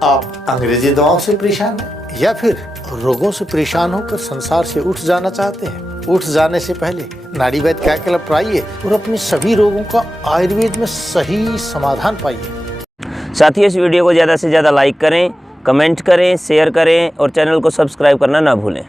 आप अंग्रेजी दवाओं से परेशान हैं या फिर रोगों से परेशान होकर संसार से उठ जाना चाहते हैं? उठ जाने से पहले नाड़ी वैद्य क्या क्लब ट्राइए और अपने सभी रोगों का आयुर्वेद में सही समाधान पाइए। साथियों, इस वीडियो को ज़्यादा से ज़्यादा लाइक करें, कमेंट करें, शेयर करें और चैनल को सब्सक्राइब करना ना भूलें।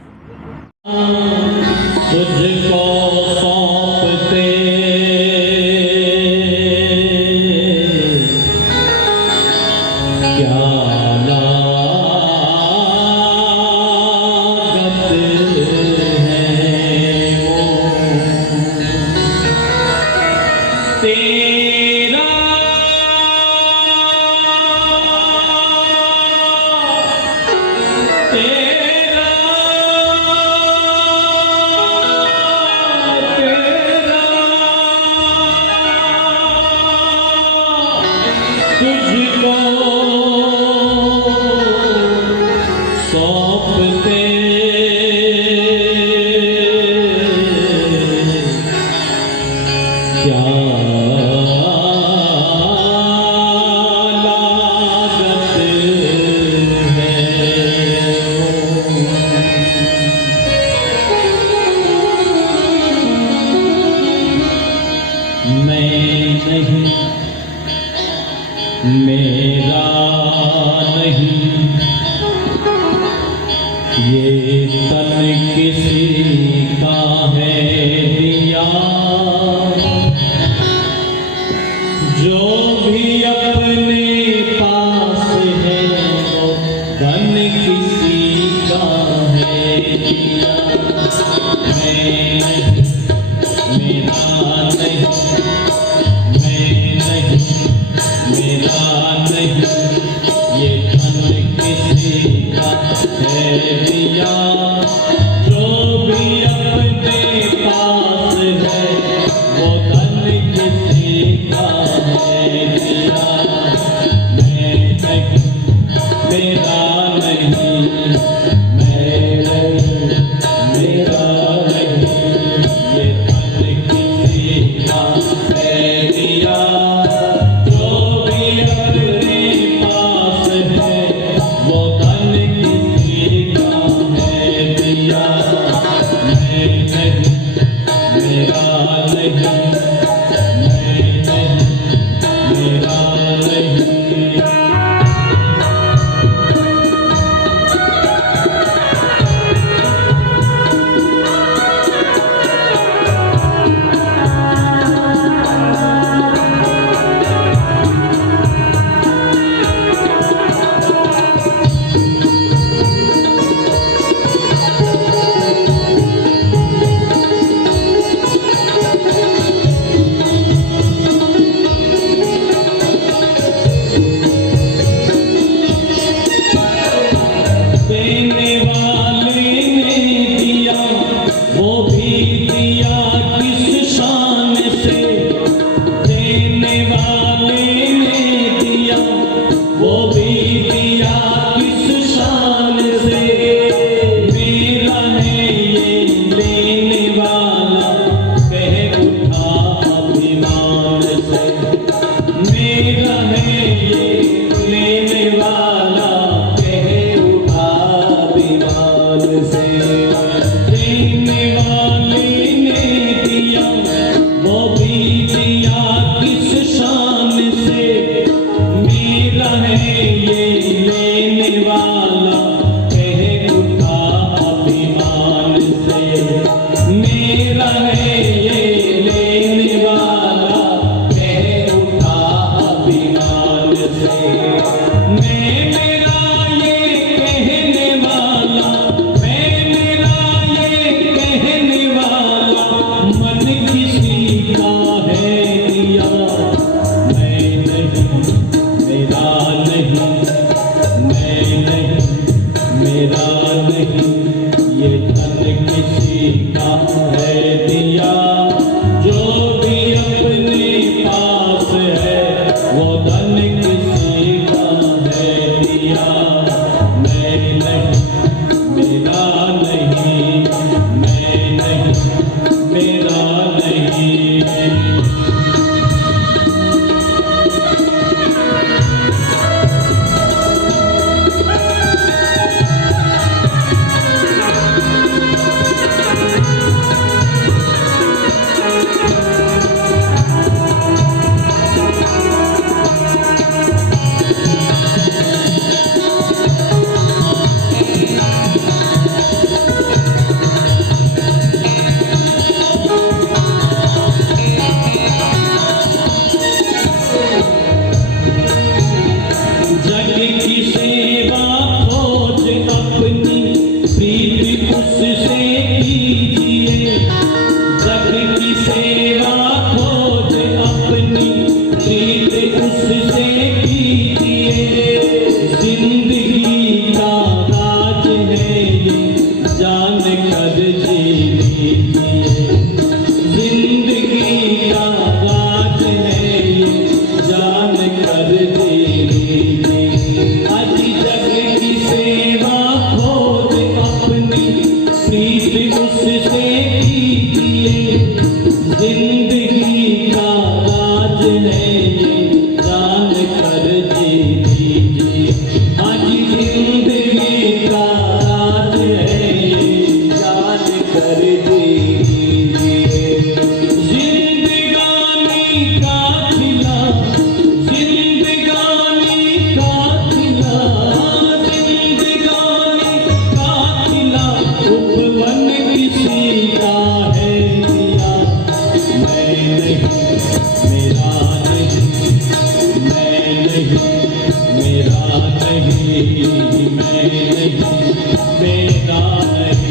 मेरा नहीं ये तन किसी का है दिया, जो भी अपने पास है वो तन किसी का है दिया। मेरा नहीं ये तन किसी का है दिया, जो भी अपने पास है वो तन किसी का है दिया। मेरा नहीं मेरा नहीं ये तन किसी का है दिया, ये की सेवा खोज अपनी प्रीति उससे कीजिए। जग की सेवा खोज अपनी प्रीति उससे कीजिए। जिंदगी का राज है ये जान कर जी लीजिए। जिंदगी का राज है ये जान कर जी लीजिए। आज जग की सेवा खोज अपनी प्रीति उससे कीजिए। जिंदगी का राज है ये जान कर जी लीजिए। आज जिंदगी का राज है ये जान कर जी लीजिए। जिंदगानी का खिला, जिंदगानी का खिला, जिंदगानी का खिला उपवन किसी का है दिया। मैं नहीं, मेरा नहीं, मैं नहीं, मेरा नहीं, मैं नहीं, मेरा नहीं।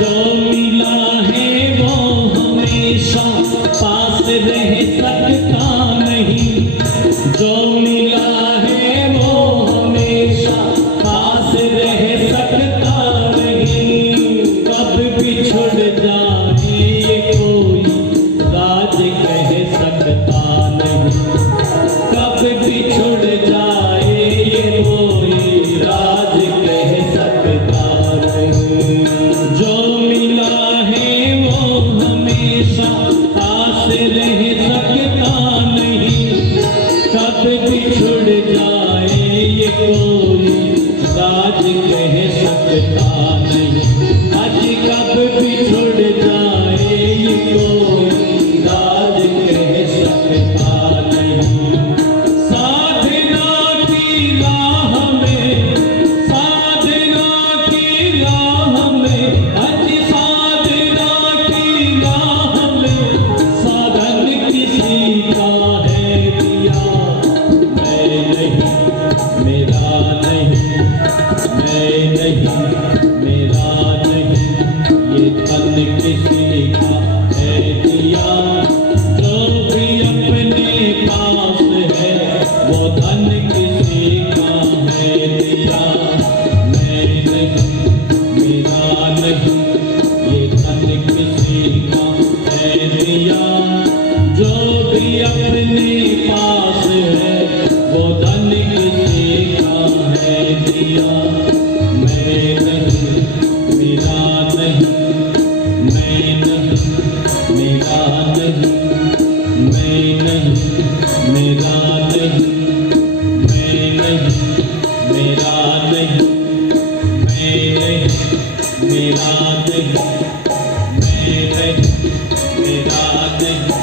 जो मिला है वो हमेशा पास रह सकता नहीं। जो मिला है वो हमेशा पास रह सकता नहीं। कब बिछुड़ जाए ये कोई राज कह सकता नहीं। कब बिछुड़ जाए ये कोई राज कह सकता नहीं। जो मिला है वो हमेशा पास रह सकता नहीं। कब बिछुड़ जाए ये कोई राज कह सकता नहीं। आज कब बिछुड़ जाए ये कोई राज कह सकता नहीं। साधना की राह में, साधना की राह में, आज साधना की राह में साधन किसी का है दिया। मैं नहीं, मेरा नहीं, मैं नहीं, मेरा नहीं, ये तन किसी का है दिया। जो भी अपने पास है वो धन किसी का है दिया। मैं नहीं, मेरा नहीं, ये धन किसी का है दिया। जो भी अपने पास है वो धन किसी का है दिया। मैं नहीं, मेरा नहीं, मैं नहीं, मेरा नहीं, मैं नहीं, मेरा नहीं, मैं नहीं, मेरा नहीं, मैं नहीं, मेरा नहीं, मैं नहीं, मेरा नहीं, मैं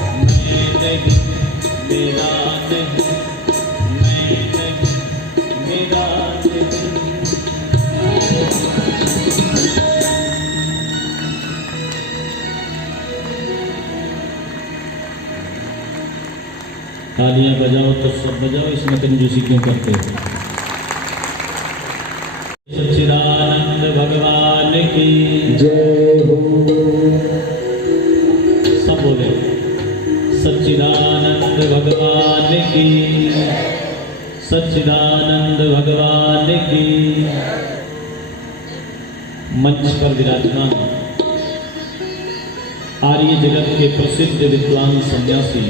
नहीं, मेरा नहीं, मैं नहीं, मेरा नहीं। तालियां बजाओ तो सब बजाओ, इसमें कंजूसी क्यों करते हो? सच्चिदानंद भगवान की जय हो। सब बोले सच्चिदानंद भगवान की, सच्चिदानंद भगवान की। मंच पर विराजमान आर्य जगत के प्रसिद्ध विद्वान सन्यासी,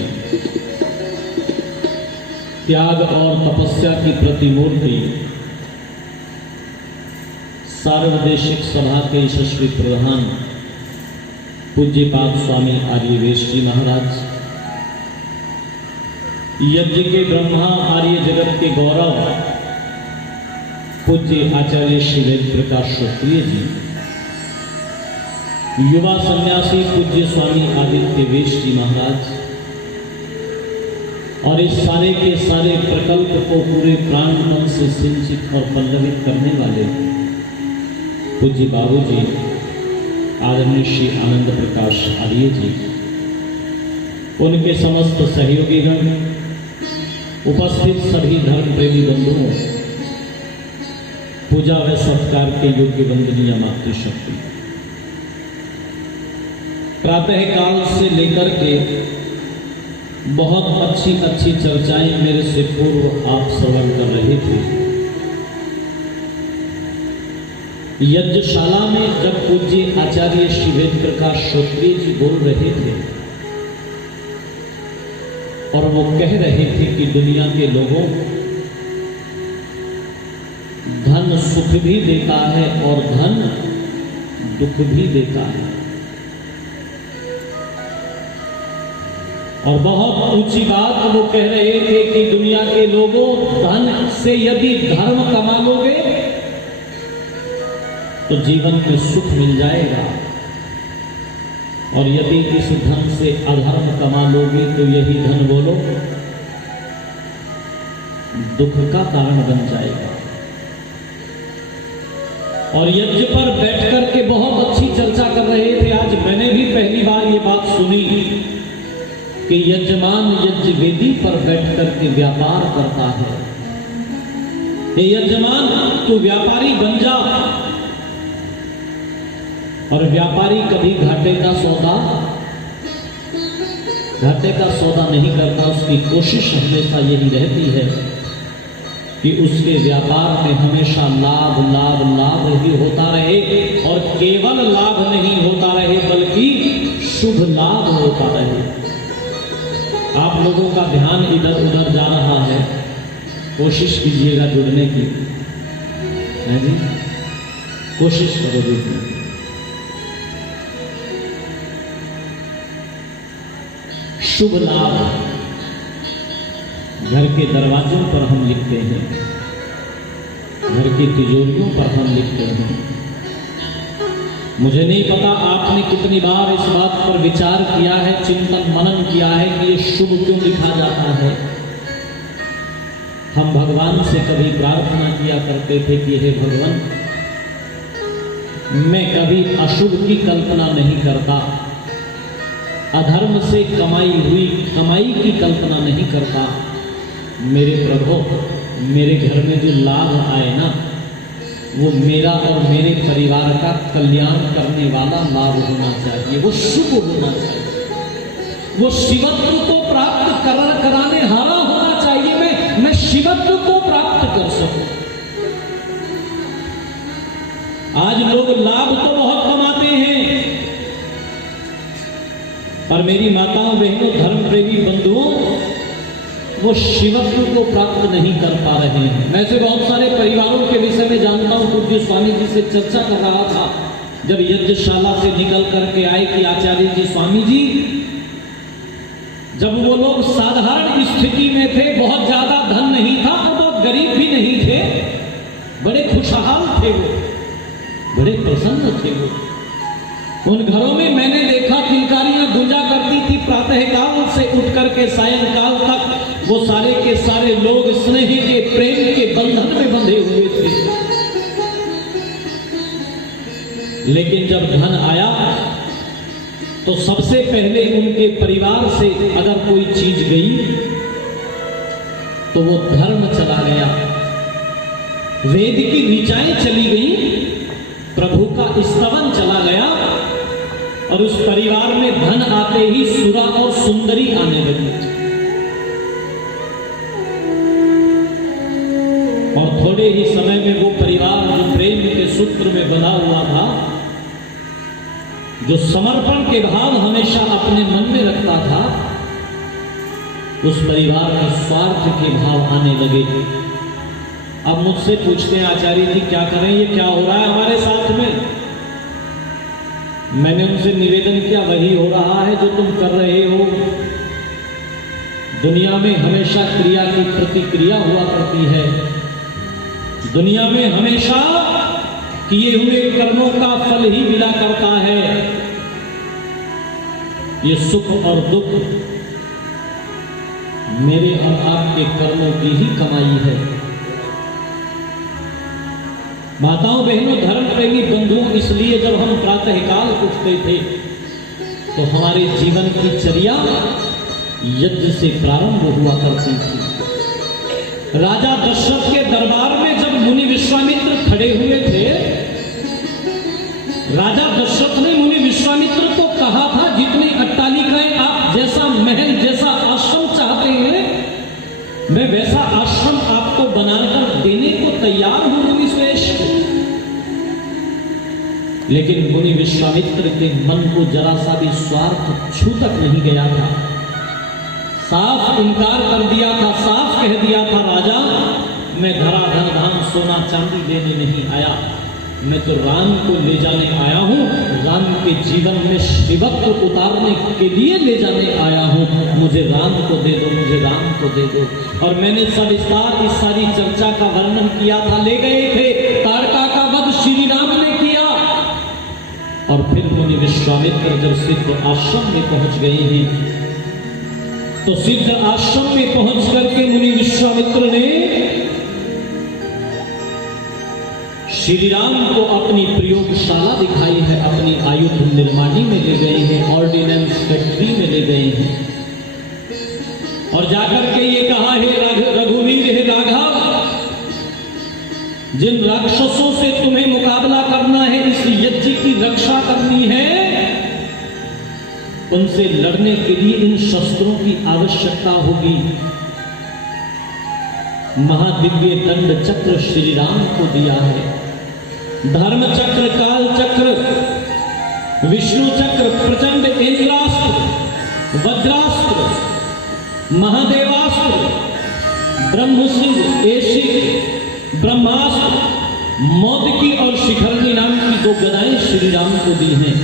त्याग और तपस्या की प्रतिमूर्ति, सार्वदेशिक सभा के यशस्वी प्रधान पूज्यपाद स्वामी आर्यवेश जी महाराज, यज्ञ के ब्रह्मा आर्य जगत के गौरव पूज्य आचार्य श्री वेद प्रकाश क्षत्रिय जी, युवा सन्यासी पूज्य स्वामी आदित्य वेश जी महाराज, और इस सारे के सारे प्रकल्प को पूरे प्राण मन से सिंचित और पल्लवित करने वाले पूज्य बाबू जी आदरणीय श्री आनंद प्रकाश आर्य जी, उनके समस्त सहयोगीगण, उपस्थित सभी धर्म प्रेमी बंधुओं, पूजा व सत्कार के योग्य वंदनीय मातृशक्ति, प्रातः काल से लेकर के बहुत अच्छी अच्छी चर्चाएं मेरे से पूर्व आप श्रवण कर रहे थे। यज्ञशाला में जब पूज्य आचार्य श्री वेद प्रकाश क्षत्रिय जी बोल रहे थे और वो कह रहे थे कि दुनिया के लोगों, धन सुख भी देता है और धन दुख भी देता है, और बहुत ऊंची बात वो कह रहे थे कि दुनिया के लोगों, धन से यदि धर्म कमा लोगे तो जीवन में सुख मिल जाएगा, और यदि इस धन से अधर्म कमा लोगे तो यही धन बोलो दुख का कारण बन जाएगा। और यज्ञ पर बैठ करके बहुत अच्छी चर्चा कर रहे थे। आज मैंने भी पहली बार ये बात सुनी कि यजमान यज्ञ वेदी पर बैठ करके व्यापार करता है। ये यजमान तू व्यापारी बन जा, और व्यापारी कभी घाटे का सौदा नहीं करता। उसकी कोशिश हमेशा यही रहती है कि उसके व्यापार में हमेशा लाभ लाभ लाभ ही होता रहे, और केवल लाभ नहीं होता रहे बल्कि शुभ लाभ होता रहे। आप लोगों का ध्यान इधर उधर जा रहा है, कोशिश कीजिएगा जुड़ने की, है जी, कोशिश करो जुड़ने की। शुभ लाभ घर के दरवाजों पर हम लिखते हैं, घर की तिजोरियों पर हम लिखते हैं। मुझे नहीं पता आपने कितनी बार इस बात पर विचार किया है, चिंतन मनन किया है कि ये शुभ क्यों लिखा जाता है। हम भगवान से कभी प्रार्थना किया करते थे कि हे भगवान, मैं कभी अशुभ की कल्पना नहीं करता, अधर्म से कमाई हुई कमाई की कल्पना नहीं करता। मेरे प्रभु, मेरे घर में जो लाभ आए ना, वो मेरा और मेरे परिवार का कल्याण करने वाला लाभ होना चाहिए, वो शुभ होना चाहिए, वो शिवत्व को प्राप्त कराने हारा होना चाहिए। मैं शिवत्व को प्राप्त कर सकूं। आज लोग लाभ तो बहुत कमाते हैं, पर मेरी माताओं बहनों धर्म प्रेमी बंधुओं, वो शिवत्व को प्राप्त नहीं कर पा रहे हैं। मैं से बहुत सारे परिवारों के विषय में जानता हूं। पूज्य स्वामी जी से चर्चा कर रहा था जब यज्ञशाला से निकल करके आए कि आचार्य जी, स्वामी जी, जब वो लोग साधारण स्थिति में थे, बहुत ज्यादा धन नहीं था और बहुत गरीब भी नहीं थे, बड़े खुशहाल थे, वो बड़े प्रसन्न थे। वो उन घरों में मैंने देखा किलकारियां गूंजा करती थी, प्रातः काल से उठ करके सायंकाल तक वो सारे के सारे लोग स्नेह के प्रेम के बंधन में बंधे हुए थे। लेकिन जब धन आया तो सबसे पहले उनके परिवार से अगर कोई चीज गई तो वो धर्म चला गया, वेद की ऋचाएं चली गई, प्रभु का स्तवन चला गया, और उस परिवार में धन आते ही सुरा और सुंदरी आने लगी। और थोड़े ही समय में वो परिवार जो प्रेम के सूत्र में बंधा हुआ था, जो समर्पण के भाव हमेशा अपने मन में रखता था, उस परिवार में स्वार्थ के भाव आने लगे। अब मुझसे पूछते हैं, आचार्य जी क्या करें, ये क्या हो रहा है हमारे साथ में? मैंने उनसे निवेदन किया, वही हो रहा है जो तुम कर रहे हो। दुनिया में हमेशा क्रिया की प्रतिक्रिया हुआ करती है। दुनिया में हमेशा किए हुए कर्मों का फल ही मिला करता है। ये सुख और दुख मेरे और आपके कर्मों की ही कमाई है। माताओं बहनों, धर्म प्रेमी बंधुओं, इसलिए जब हम प्रातःकाल उठते थे तो हमारे जीवन की चर्या यज्ञ से प्रारंभ हुआ करती थी। राजा दशरथ के दरबार में जब मुनि विश्वामित्र खड़े हुए थे, राजा दशरथ ने मुनि विश्वामित्र को कहा था, जितनी अट्टालिकाएं आप, जैसा महल, जैसा आश्रम चाहते हैं, मैं वैसा आश्रम आपको बनाकर देने को तैयार हूं मुनि श्रेष्ठ। लेकिन मुनि विश्वामित्र के मन को जरा सा भी स्वार्थ छू तक नहीं गया था। साफ इनकार कर दिया था, साफ कह दिया था, राजा मैं धराधर धाम सोना चांदी लेने नहीं आया, मैं तो राम को ले जाने आया हूँ, राम के जीवन में श्रीवत्व उतारने के लिए ले जाने आया हूँ। मुझे राम को दे दो, मुझे राम को दे दो। और मैंने सविस्तार इस सारी चर्चा का वर्णन किया था। ले गए थे, ताड़का का वध श्री राम ने किया। और फिर मुनि विश्वामित्र जब सिद्ध आश्रम में पहुंच गए हैं, तो सिद्ध आश्रम में पहुंच करके मुनि विश्वामित्र ने श्री राम को अपनी प्रयोगशाला दिखाई है, अपनी आयुध निर्माणी में ले गए हैं, ऑर्डिनेंस फैक्ट्री में ले गए हैं। और जाकर के ये कहा है, रघुवीर हे राघव, जिन राक्षसों से तुम्हें मुकाबला करना है, इस यज्ञ की रक्षा करनी है, उनसे लड़ने के लिए इन शस्त्रों की आवश्यकता होगी। महादिव्य दंड चक्र श्री राम को दिया है। धर्म चक्र, काल चक्र, विष्णु चक्र, प्रचंड इंद्रास्त्र, वज्रास्त्र, महादेवास्त्र, ब्रह्मसिंह, एशिक, ब्रह्मास्त्र, मोदकी और शिखरणी नाम की 2 गदाएं श्री राम को दी हैं।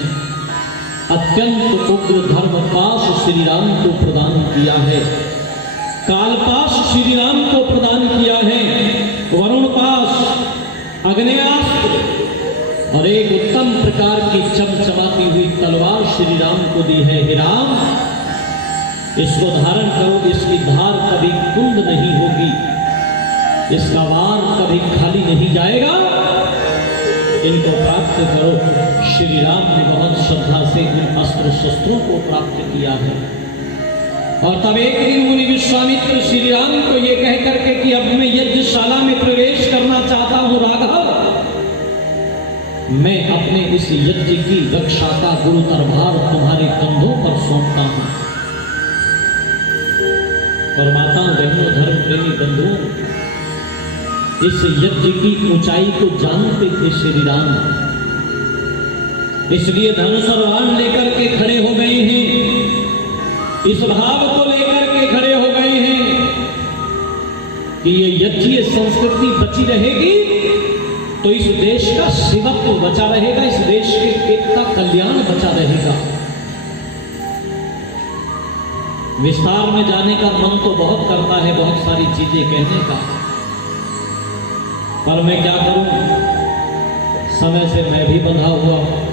अत्यंत उग्र धर्म पाश श्री राम को प्रदान किया है। कालपाश श्री राम को प्रदान किया है। वरुण पाश, अग्नेयास्त्र और एक उत्तम प्रकार की चमचमाती हुई तलवार श्री राम को दी है। हे राम, इसको धारण करो, इसकी धार कभी कुंद नहीं होगी, इसका वार कभी खाली नहीं जाएगा, इनको प्राप्त करो। श्री राम ने बहुत श्रद्धा से इन अस्त्र शस्त्रों को प्राप्त किया है। और तब एक दिन मुनि विश्वामित्र श्री राम को यह कह करके कि अब मैं यज्ञशाला में प्रवेश करना चाहता हूं, राघव, मैं अपने इस यज्ञ की रक्षा का गुरुतर भार तुम्हारे कंधों पर सौंपता हूं। और माताओं बहनों, धर्म प्रेमी बंधुओं, इस यज्ञ की ऊंचाई को जानते थे श्री राम, इसलिए धनुष और बाण लेकर के खड़े हो गए हैं। इस भाव को लेकर के खड़े हो गए हैं कि ये यज्ञीय संस्कृति बची रहेगी तो इस देश का शिवत्व बचा रहेगा, इस देश के का कल्याण बचा रहेगा। विस्तार में जाने का मन तो बहुत करता है, बहुत सारी चीजें कहने का, पर मैं क्या करूं, समय से मैं भी बंधा हुआ हूं।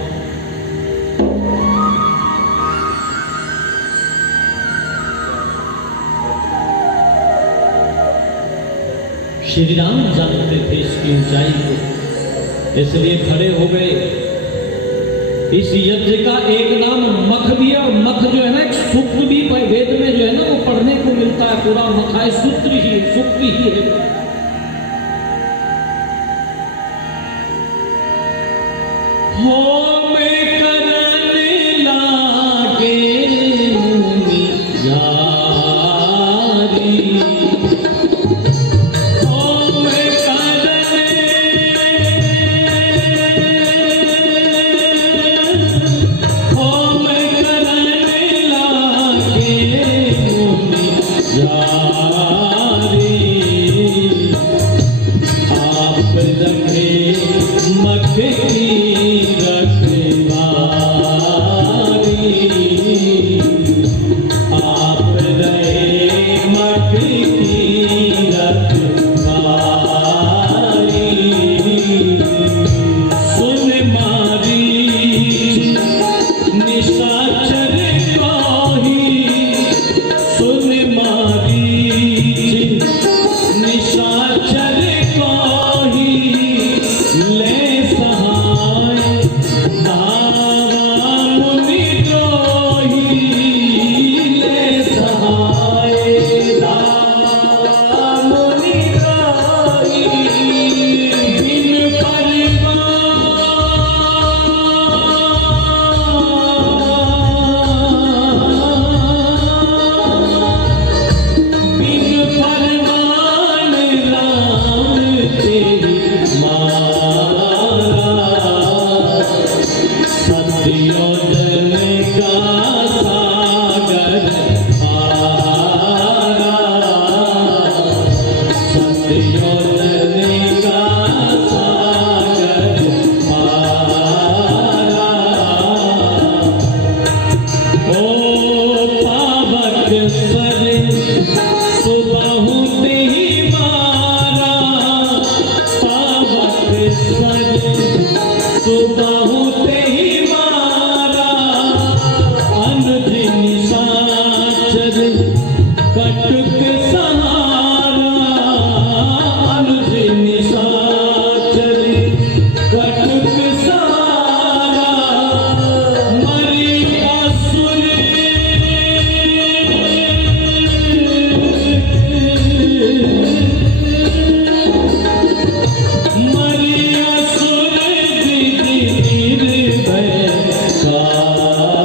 श्री राम जानते थे इसकी ऊंचाई को, इसलिए खड़े हो गए। इस यज्ञ का एक नाम मख भी है, और मख जो है ना एक सूक्त भी वेद में जो है ना वो पढ़ने को मिलता है। पूरा मखा है, सूत्र ही, सूक्त ही है। हो में करने लागे मुनि जारी, जारी निशाचर काही सुन मारीच, निशाचर काही ले सहाय, धावा मुनि द्रोही ले सहाय, धावा मुनि द्रोही बिन परवान राम तेरी मारा, सत्योजन का सागर पारा, सत्योजन का सागर पारा। ओ पावक स्वर सुबाहु तेहि मारा, पावक स्वर सुबाहु तेहि मारा, अनुज निशाचर कटुक सहारा, अनुज निशाचर कटुक सहारा, मरि असुर मरि असुर निर्भय सारे,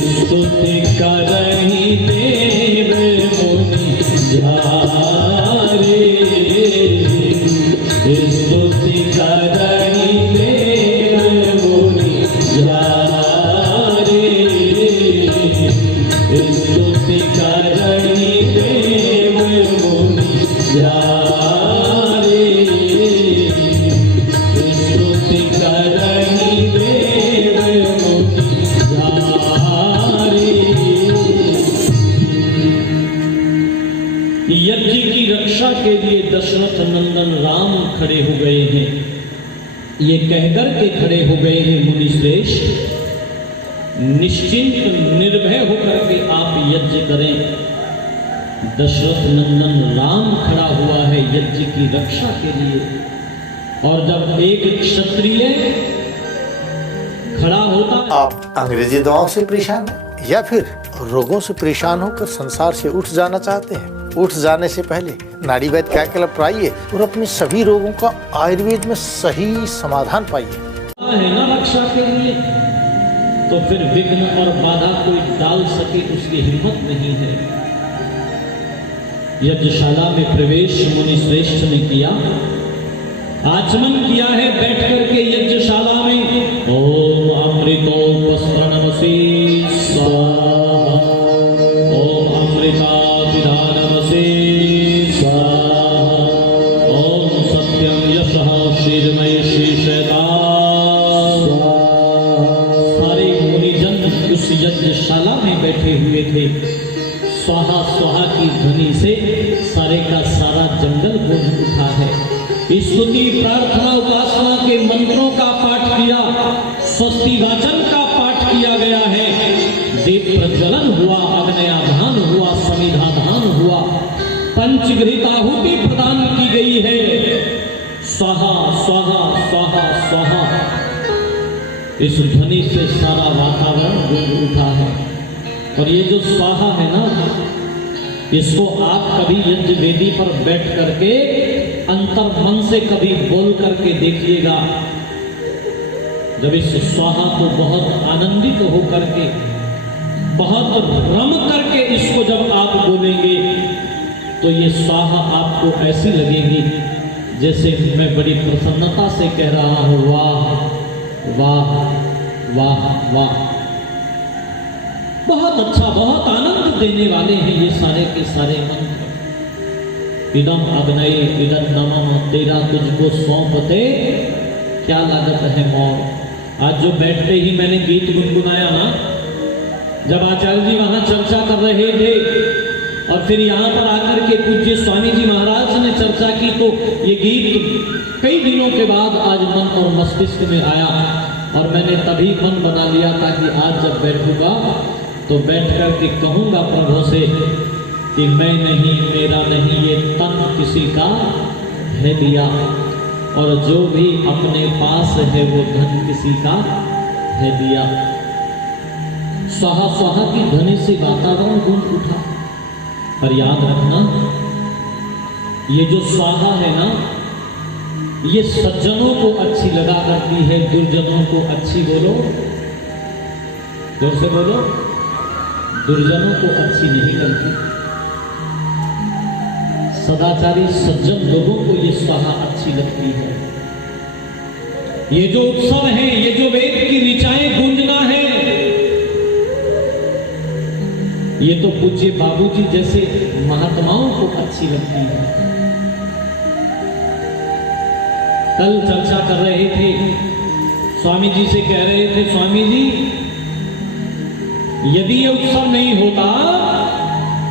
स्तुति करहि देव मुनि झारे, स्तुति करहि देव मुनि झारे, स्तुति करहि देव मुनि झारे, स्तुति करहि देव मुनि झारे। यज्ञ की रक्षा के लिए दशरथ नंदन राम खड़े हो गए हैं। ये कहकर के खड़े हो गए हैं मुनि श्रेष्ठ, निश्चिंत निर्भय होकर के आप यज्ञ करें। दशरथ नंदन राम खड़ा हुआ है यज्ञ की रक्षा के लिए। और जब एक क्षत्रिय खड़ा होता है, आप अंग्रेजी दवाओं से परेशान हैं या फिर रोगों से परेशान होकर संसार से उठ जाना चाहते हैं? उठ जाने से पहले नाड़ी वैद्य क्या क्लब आइए और अपने सभी रोगों का आयुर्वेद में सही समाधान पाइए। है ना रक्षा के लिए, तो फिर विघ्न और बाधा कोई डाल सके उसकी हिम्मत नहीं है। यज्ञशाला में प्रवेश मुनि श्रेष्ठ ने किया, आचमन किया है बैठ करके यज्ञशाला में। ओम अमृतोपस्रणमसि स्वाहा, ओम अमृताभिधानमसि स्वाहा, ओम सत्यम यशः शीर्मय शीर्षदा स्वाहा। सारे मुनिजन उस यज्ञशाला में बैठे हुए थे। स्वाहा स्वाहा की ध्वनि से सारे का सारा जंगल गूंज उठा है। स्तुति प्रार्थना उपासना के मंत्रों का पाठ किया, स्वस्ति वाचन का पाठ किया गया है। दीप प्रज्वलन हुआ, अग्नयाधान हुआ, समिधाधान हुआ, पंचघृताहुति प्रदान की गई है। स्वाहा स्वाहा स्वाहा स्वाहा, इस ध्वनि से सारा वातावरण गूंज उठा है। और ये जो स्वाहा है ना, इसको आप कभी यज्ञ वेदी पर बैठ करके अंतर मन से कभी बोल करके देखिएगा। जब इस स्वाहा को बहुत आनंदित होकर के, बहुत रम करके इसको जब आप बोलेंगे, तो ये स्वाहा आपको ऐसी लगेगी जैसे मैं बड़ी प्रसन्नता से कह रहा हूँ, वाह वाह वाह वाह। बहुत अच्छा, बहुत आनंद देने वाले हैं ये सारे के सारे मंत्र। इदम अग्नये इदम नमः, तेरा तुझको सौंपते क्या लागत है मोर। आज जो बैठते ही मैंने गीत गुनगुनाया ना, जब आचार्य जी वहां चर्चा कर रहे थे और फिर यहाँ पर आकर के पूज्य स्वामी जी महाराज ने चर्चा की, तो ये गीत कई दिनों के बाद आज मन और मस्तिष्क में आया। और मैंने तभी मन बना लिया था कि आज जब बैठूंगा तो बैठ कर के कहूँगा प्रभु से कि मैं नहीं, मेरा नहीं, ये तन किसी का है दिया, और जो भी अपने पास है वो धन किसी का है दिया। स्वाहा स्वाहा की ध्वनि से वातावरण गूंज उठा। पर याद रखना, ये जो स्वाहा है ना, ये सज्जनों को अच्छी लगा करती है, दुर्जनों को अच्छी, बोलो जोर से बोलो, दुर्जनों को अच्छी नहीं लगती। सदाचारी सज्जन लोगों को ये स्वाहा अच्छी लगती है। ये जो उत्सव है, ये जो वेद की ऋचाएं गूंजना है, ये तो पूज्य बाबूजी जैसे महात्माओं को अच्छी लगती है। कल चर्चा कर रहे थे, स्वामी जी से कह रहे थे, स्वामी जी यदि ये उत्सव नहीं होता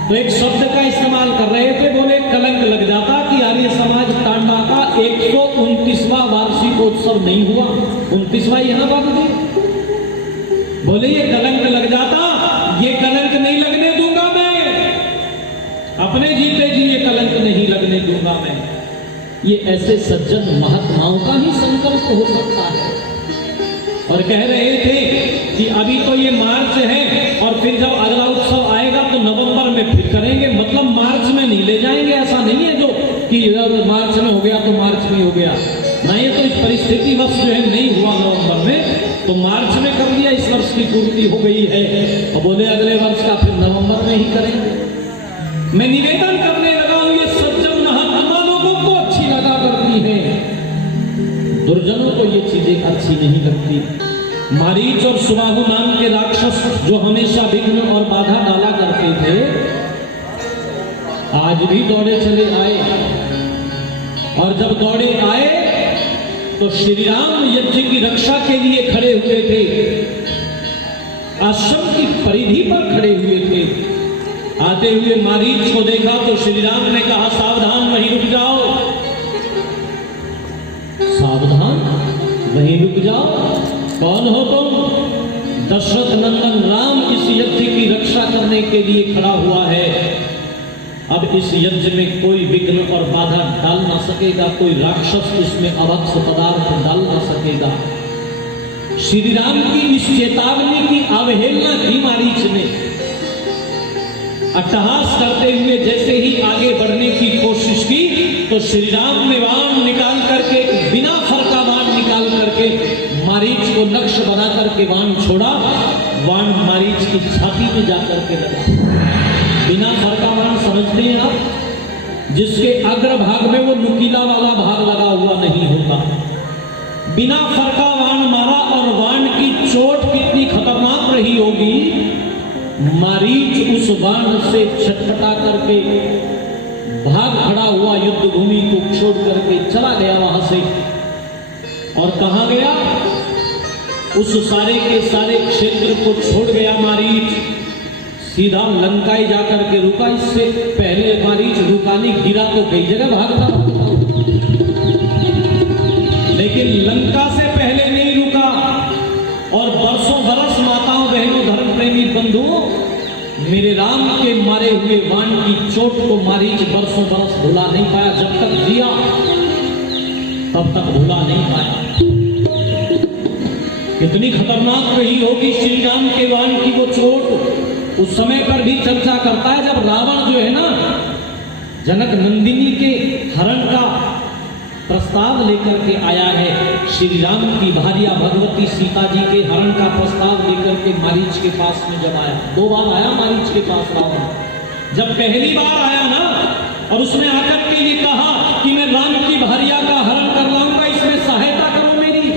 तो एक शब्द का इस्तेमाल कर रहे थे, बोले कलंक लग जाता कि आर्य समाज तांडा का 129वां वार्षिकोत्सव नहीं हुआ। 29वां ही है ना बाबूजी? बोले ये कलंक लग जाता, ये कलंक नहीं लगने दूंगा मैं, अपने जीते जी ये कलंक नहीं लगने दूंगा मैं। ये ऐसे सज्जन महात्माओं का ही संकल्प हो सकता है। और कह रहे थे कि अभी तो ये मार्च है और फिर जब अगला उत्सव आएगा तो नवंबर में फिर करेंगे, मतलब मार्च में नहीं ले जाएंगे। ऐसा नहीं है जो कि मार्च में हो गया तो मार्च में हो गया ना, ये तो इस परिस्थिति वश जो है नहीं हुआ नवंबर में तो मार्च में कर लिया, इस वर्ष की पूर्ति हो गई है और बोले अगले वर्ष का फिर नवंबर में ही करेंगे। मैं निवेदन करने लगा हूं, ये सज्जन महात्मा लोगों को अच्छी लगा करती है, दुर्जनों को ये चीजें अच्छी नहीं लगती। मारीच और सुबाहु नाम के राक्षस जो हमेशा विघ्न और बाधा डाला करते थे, आज भी दौड़े चले आए। और जब दौड़े आए तो श्री राम यज्ञ की रक्षा के लिए खड़े हुए थे, आश्रम की परिधि पर खड़े हुए थे। आते हुए मारीच को देखा तो श्री राम ने कहा, सावधान, वहीं रुक जाओ, सावधान वहीं रुक जाओ। कौन हो तुम? दशरथ नंदन राम इस यज्ञ की रक्षा करने के लिए खड़ा हुआ है। अब इस यज्ञ में कोई विघ्न और बाधा डाल ना सकेगा, कोई राक्षस इसमें अवक्ष पदार्थ डाल ना सकेगा। श्री राम की इस चेतावनी की अवहेलना की मारीच ने। अट्टहास करते हुए जैसे ही आगे बढ़ने की कोशिश की तो श्री राम ने बाण निकाल करके, बिना फरका बाण निकाल करके मारीच को लक्ष्य बना करके बाण छोड़ा। बाण मारीच की छाती में जाकर के लगा। बिना फरका बाण समझते हैं आप, जिसके अग्रभाग में वो नुकीला वाला भाग लगा हुआ नहीं होता। बिना फरका बाण मारा और बाण की चोट कितनी खतरनाक रही होगी। मारीच उस बाण से छटपटा करके भाग खड़ा हुआ, युद्ध भूमि को छोड़ करके चला गया वहां से। और कहां गया? उस सारे के सारे क्षेत्र को छोड़ गया मारीच, सीधा लंकाई जाकर के रुका। इससे पहले मारीच रुका नहीं, गिरा तो कई जगह भागता, लेकिन लंका से पहले नहीं रुका। और बरसों बरस माताओं, बहनों, धर्म प्रेमी बंधुओं, मेरे राम के मारे हुए बाण की चोट को मारीच बरसों बरस भुला नहीं पाया। जब तक जिया तब तक भुला नहीं पाया। कितनी खतरनाक रही होगी श्री राम के बाण की वो चोट। उस समय पर भी चर्चा करता है जब रावण जो है ना, जनक नंदिनी के हरण का प्रस्ताव लेकर के आया है। श्री राम की भार्या भगवती सीता जी के हरण का प्रस्ताव लेकर के मारीच के पास में जब आया, 2 बार आया मारीच के पास रावण। जब पहली बार आया ना और उसने आकर के ये कहा कि मैं राम की भार्या का हरण कर लाऊंगा, इसमें सहायता करो मेरी,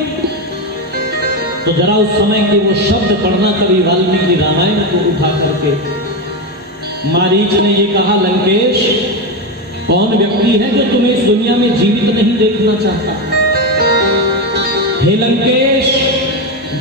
तो जरा उस समय के वो शब्द पढ़ना कभी वाल्मीकि रामायण को उठा करके। मारीच ने ये कहा, लंकेश, कौन व्यक्ति है जो तुम्हें इस दुनिया में जीवित नहीं देखना चाहता? हे लंकेश,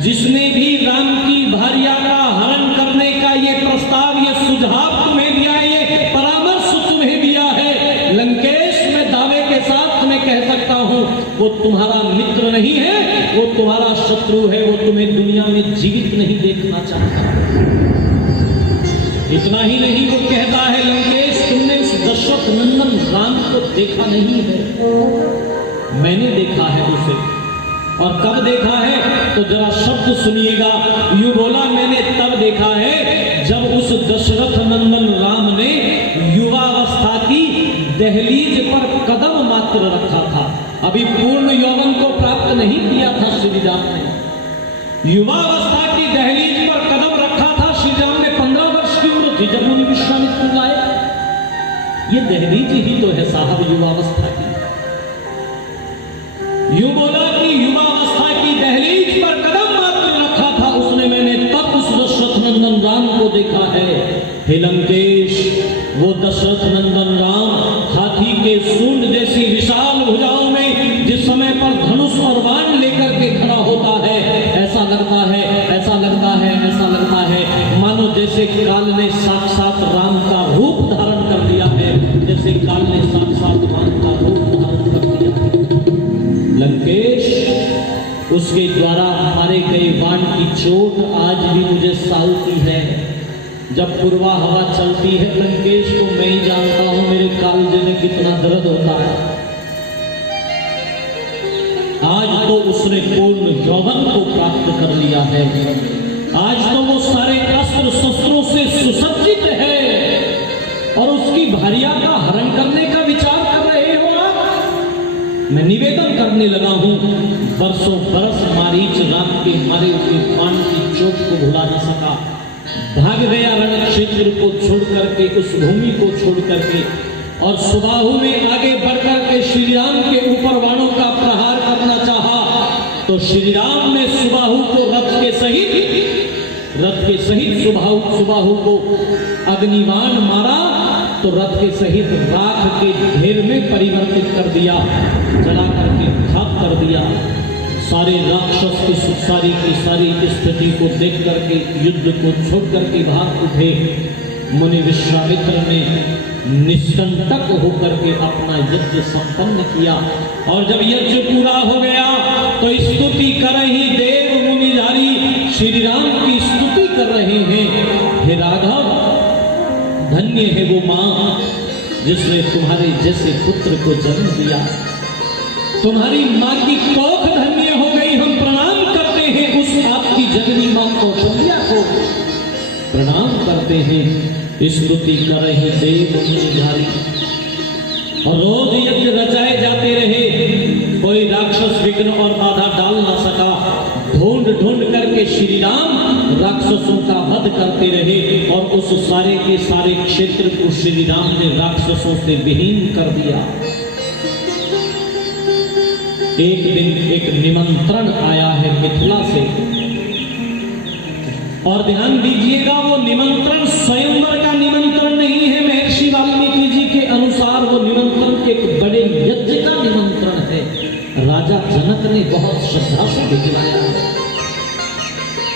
जिसने भी राम की भार्या का हरण करने का ये प्रस्ताव, ये सुझाव तुम्हें दिया है, ये परामर्श तुम्हें दिया है, लंकेश, मैं दावे के साथ तुम्हें कह सकता हूं वो तुम्हारा मित्र नहीं है, वो तुम्हारा शत्रु है, वो तुम्हें दुनिया में जीवित नहीं देखना चाहता। इतना ही नहीं, वो कहता है लंकेश तुमने उस दशरथ नंदन राम को देखा नहीं है। मैंने देखा है उसे। और कब देखा है तो जरा शब्द सुनिएगा। यूं बोला मैंने तब देखा है जब उस दशरथ नंदन राम ने युवावस्था की दहलीज पर कदम मात्र रखा था। अभी पूर्ण यौवन को प्राप्त नहीं किया था श्री राम ने। युवावस्था की दहलीज पर कदम रखा था श्री राम ने। 15 वर्ष की उम्र थी जब मुनि विश्वामित्र लाए। ये दहलीज ही तो है साहब युवावस्था की। यूं बोला कि युवावस्था की दहलीज पर कदम मात्र रखा था उसने, मैंने तब उस दशरथ नंदन राम को देखा है। हे लंकेश, वो दशरथ नंदन राम हाथी के सूंड जैसी विशाल भुजाओं में जिस समय पर धनुष और बाण लेकर के खड़ा होता है, ऐसा लगता है, ऐसा लगता है, ऐसा लगता है मानो जैसे काल ने साक्षात राम का रूप धारण कर लिया है, जैसे काल ने साक्षात राम का रूप धारण कर लिया है। लंकेश, उसके द्वारा मारे गए बाण की चोट आज भी मुझे सालती है। जब पूर्वा हवा चलती है लंकेश तो मैं ही जानता हूं मेरे कालजे में कितना दर्द होता है। आज तो उसने पूर्ण यौवन को प्राप्त कर लिया है। आज तो वो सारे अस्त्र शस्त्रों से सुसज्जित है और उसकी भार्या का हरण करने का विचार कर रहे हो आप। मैं निवेदन करने लगा हूं, बरसों बरस मारीच राम के मारे हुए बाण की चोट को भुला न सका। भाग गया रण क्षेत्र को छोड़ करके, उस भूमि को छोड़ करके, और सुबाहु में आगे बढ़कर के श्री राम के ऊपर बाणों का प्रहार करना चाहा तो श्री राम ने सुबाहु को रथ के सहित सुबाहु को अग्निबाण मारा तो रथ के सहित राख के ढेर में परिवर्तित कर दिया, जला करके खाक कर दिया। सारे राक्षस की सारी स्थिति को देख करके युद्ध को छोड़ करके भाग उठे। मुनि विश्वामित्र ने निष्कंटक होकर के अपना यज्ञ संपन्न किया और जब यज्ञ पूरा हो गया तो स्तुति कर रही देव मुनिधारी श्री राम की स्तुति कर रहे हैं। हे राघव, धन्य है वो मां जिसने तुम्हारे जैसे पुत्र को जन्म दिया। तुम्हारी मां की कोख धन्य हो गई। हम प्रणाम करते हैं उस आपकी जननी मां कौशल्या को प्रणाम करते हैं। स्तुति कर रहे देव मुनिधारी। और रोज यज्ञ रचाए जाते रहे, कोई राक्षस विघ्न और बाधा डाल ना सका। ढूंढ ढूंढ करके श्री राम राक्षसों का वध करते रहे और उस सारे के सारे क्षेत्र को श्री राम ने राक्षसों से विहीन कर दिया। एक दिन एक निमंत्रण आया है मिथिला से, और ध्यान दीजिएगा वो निमंत्रण स्वयंवर का निमंत्रण नहीं है। महर्षि वाल्मीकि जी के अनुसार वो निमंत्रण एक बड़े यज्ञ का निमंत्रण है। राजा जनक ने बहुत श्रद्धा से भिजवाया है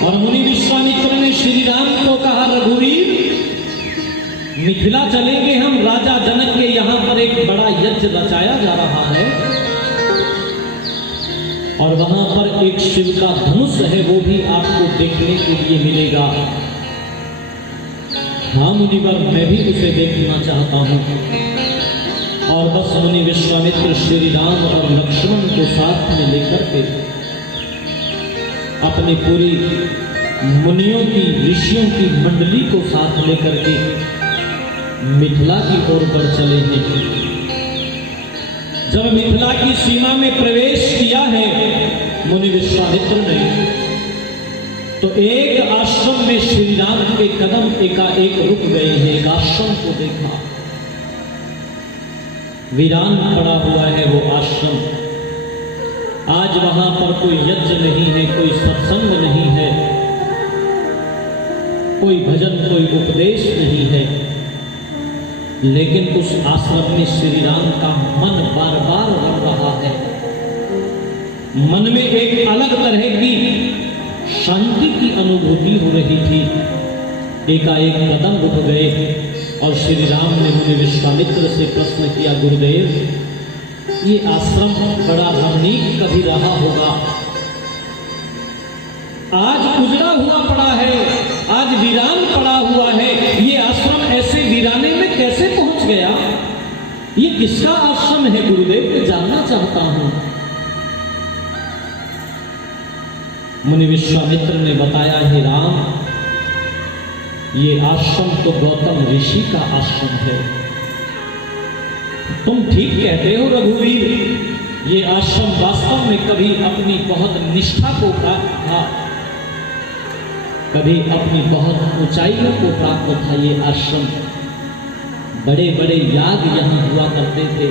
और मुनि विश्वामित्र ने श्री राम को कहा, रघुवीर मिथिला चलेंगे हम, राजा जनक के यहाँ पर एक बड़ा यज्ञ रचाया जा रहा है और वहां पर एक शिव का धनुष है, वो भी आपको देखने के लिए मिलेगा। हाँ मुनिवर, मैं भी उसे देखना चाहता हूं। और बस मुनि विश्वामित्र श्री राम और लक्ष्मण को साथ में लेकर के अपनी पूरी मुनियों की ऋषियों की मंडली को साथ लेकर के मिथिला की ओर बढ़ चले हैं। जब मिथिला की सीमा में प्रवेश किया है मुनि विश्वामित्र ने तो एक आश्रम में श्री राम के कदम एकाएक रुक गए हैं। एक आश्रम को देखा, वीरान पड़ा हुआ है वो आश्रम। आज वहां पर कोई यज्ञ नहीं है, कोई सत्संग नहीं है, कोई भजन, कोई उपदेश नहीं है, लेकिन उस आश्रम में श्री राम का मन बार बार रम रहा है। मन में एक अलग तरह की शांति की अनुभूति हो रही थी। एकाएक कदम रुक गए और श्री राम ने मुनि विश्वामित्र से प्रश्न किया, गुरुदेव ये आश्रम बड़ा रमणीक कभी रहा होगा, आज उजड़ा हुआ पड़ा है, आज वीरान पड़ा हुआ है। ये आश्रम ऐसे वीराने में कैसे पहुंच गया? ये किसका आश्रम है गुरुदेव, मैं जानना चाहता हूं। मुनि विश्वामित्र ने बताया, हे राम, ये आश्रम तो गौतम ऋषि का आश्रम है। तुम ठीक कहते हो रघुवीर, ये आश्रम वास्तव में कभी अपनी बहुत निष्ठा को प्राप्त था, कभी अपनी बहुत ऊंचाइयों को प्राप्त था। ये आश्रम, बड़े बड़े याग यहां हुआ करते थे।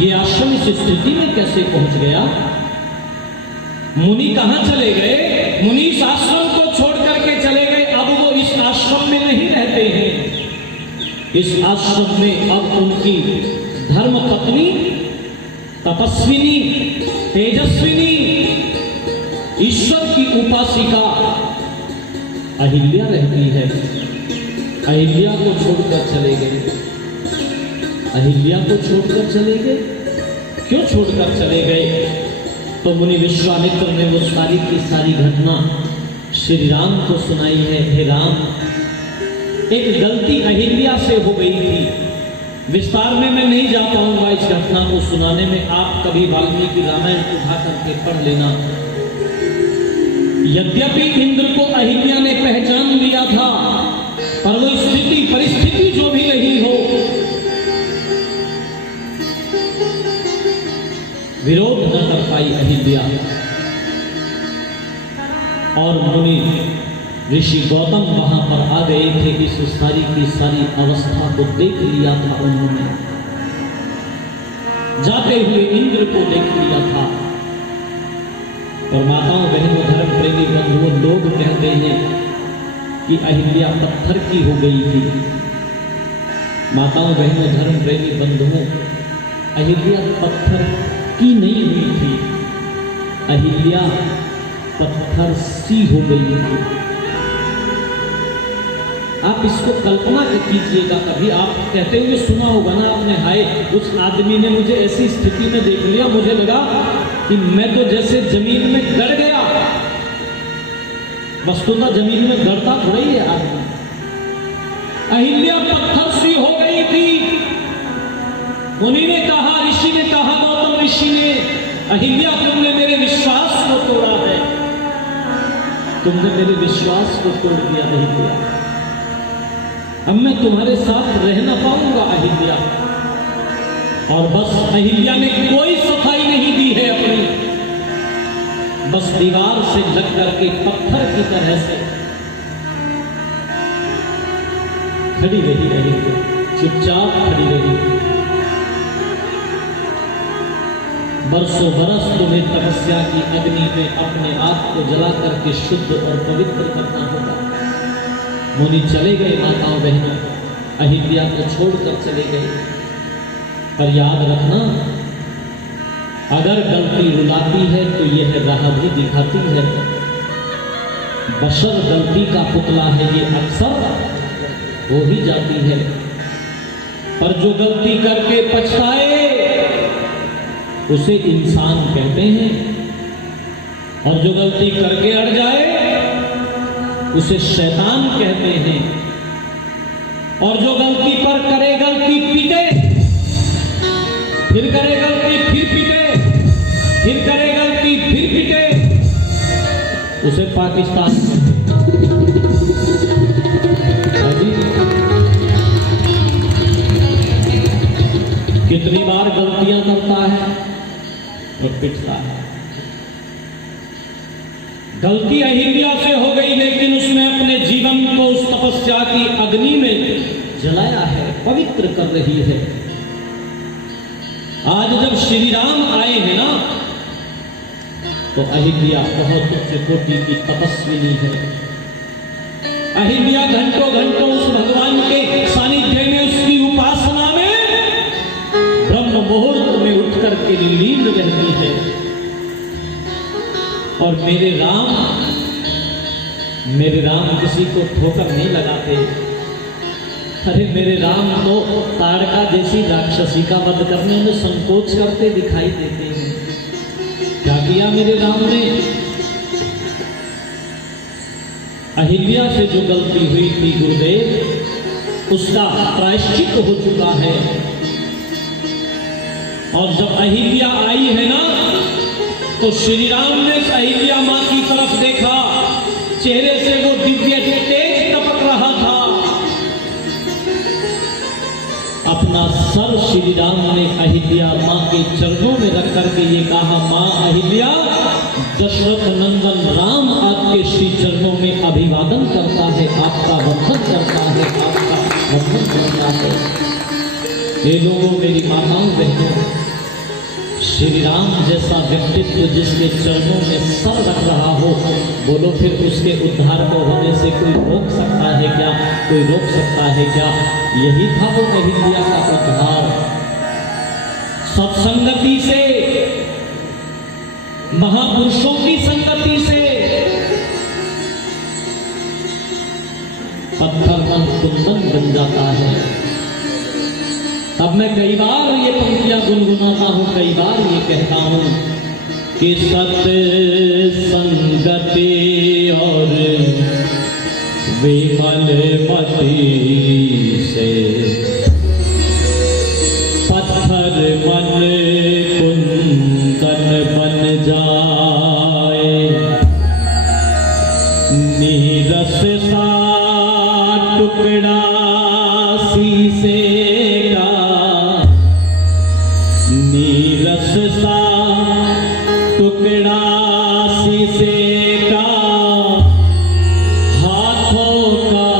ये आश्रम इस स्थिति में कैसे पहुंच गया? मुनि कहां चले गए? मुनि इस आश्रम को छोड़ करके चले गए। अब वो इस आश्रम में नहीं रहते हैं। इस आश्रम में अब उनकी धर्म पत्नी, तपस्विनी, तेजस्विनी, ईश्वर की उपासिका अहिल्या रहती है। अहिल्या को छोड़कर चले गए। अहिल्या को छोड़कर चले गए। क्यों छोड़कर चले गए? तो मुनि विश्वामित्र ने वो सारी की सारी घटना श्री राम को सुनाई है। हे राम, एक गलती अहिल्या से हो गई थी। विस्तार में मैं नहीं जा पाऊंगा इस घटना को सुनाने में, आप कभी वाल्मीकि रामायण उठा करके पढ़ लेना। यद्यपि इंद्र को अहिल्या ने पहचान लिया था, पर वो स्थिति परिस्थिति जो भी रही हो, विरोध न कर पाई अहिल्या। और मुनि ऋषि गौतम वहां पर आ गए थे। इस सारी की सारी अवस्था को देख लिया था उन्होंने, जाते हुए इंद्र को देख लिया था। और माताओं, बहनों, धर्म प्रेमी बंधुओं, लोग कहते हैं कि अहिल्या पत्थर की हो गई थी। माताओं, बहनों, धर्म प्रेमी बंधुओं, अहिल्या पत्थर की नहीं हुई थी, अहिल्या पत्थर सी हो गई थी। आप इसको कल्पना कीजिएगा। कभी आप कहते हुए सुना होगा ना आपने, हाय उस आदमी ने मुझे ऐसी स्थिति में देख लिया, मुझे लगा कि मैं तो जैसे जमीन में गड़ गया। वस्तुतः जमीन में गड़ता थोड़ा ही है आदमी। अहिल्या पत्थर सी हो गई थी। मुनि ने कहा, ऋषि ने कहा, गौतम ऋषि ने, अहिल्या तुमने मेरे विश्वास को तोड़ा है, तुमने मेरे विश्वास को तोड़ दिया अहिल्या। अब मैं तुम्हारे साथ रह न पाऊंगा अहिल्या। और बस अहिल्या ने कोई सफाई नहीं दी है अपनी, बस दीवार से लग करके पत्थर की तरह से खड़ी रही अहिल्या, चुपचाप खड़ी रही। बरसों बरस तुम्हें तपस्या की अग्नि में अपने आप को जला करके शुद्ध और पवित्र करना होगा। मुनि चले गए, माताओं बहनों, अहिल्या को छोड़कर चले गए। पर याद रखना, अगर गलती रुलाती है तो यह राह भी दिखाती है। बशर गलती का पुतला है, ये अक्सर हो ही जाती है। पर जो गलती करके पछताए उसे इंसान कहते हैं, और जो गलती करके अड़ जाए उसे शैतान कहते हैं। और जो गलती पर करे गलती पीटे, फिर करे गलती फिर पीटे, फिर करे गलती फिर पीटे, उसे पाकिस्तान कितनी बार गलतियां करता है और पिटता है। गलती अहिल्या से हो गई, लेकिन उसने अपने जीवन को उस तपस्या की अग्नि में जलाया है, पवित्र कर रही है। आज जब श्री राम आए हैं ना, तो अहिल्या बहुत उच्च कोटि की तपस्विनी है। अहिल्या घंटों घंटों उस भगवान के सानिध्य में, उसकी उपासना में, ब्रह्म मुहूर्त में उठ करके लीन रहती है। और मेरे राम किसी को ठोकर नहीं लगाते। अरे मेरे राम तो ताड़का जैसी राक्षसी का वध करने में संकोच करते दिखाई देते हैं। क्या किया मेरे राम ने? अहिल्या से जो गलती हुई थी गुरुदेव, उसका प्रायश्चित हो चुका है। और जब अहिल्या आई है ना, तो श्री राम ने अहिल्या मां की तरफ देखा, चेहरे से वो दिव्य तेज टपक रहा था। अपना सर श्री राम ने अहिल्या मां के चरणों में रख करके ये कहा, मां अहिल्या, दशरथ नंदन राम आपके श्री चरणों में अभिवादन करता है, आपका वंदन करता है, आपका वंदन करता है। ये लोगों, मेरी माताओं बहनों, श्री राम जैसा व्यक्तित्व जिसके चरणों में सर रख रहा हो, बोलो फिर उसके उद्धार को होने से कोई रोक सकता है क्या? कोई रोक सकता है क्या? यही था वो अहिल्या का उद्धार। सत्संगति से, महापुरुषों की संगति से पत्थर मन कुंदन बन जाता है। अब मैं कई बार ये पंक्तियां गुनगुनाता हूं, कई बार ये कहता हूं कि सत्संगति और विमल मति से पत्थर मन कुंदन बन जाए, नीरस सा टुकड़ा शीशे का, नीरस सा टुकड़ा शीशे का, हाथों का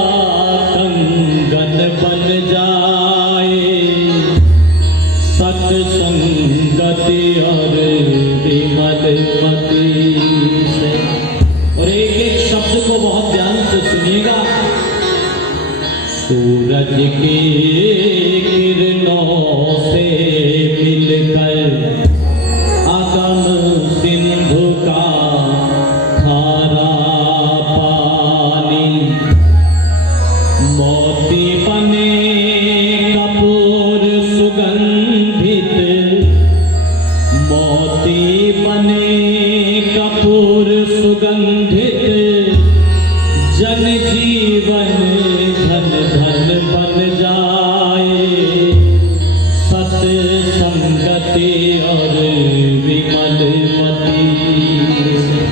कंगन बन जाए, सत्संगति और विमल मति से। और एक एक शब्द को बहुत ध्यान से सुनिएगा। सूरज की किरणों से मिलकर अगम सिंधु का खारा पानी, मोती बने कपूर सुगंधित, मोती बने कपूर सुगंधित, जन जीवन धन धन बन जाए, सत्संगति और विमल मति से।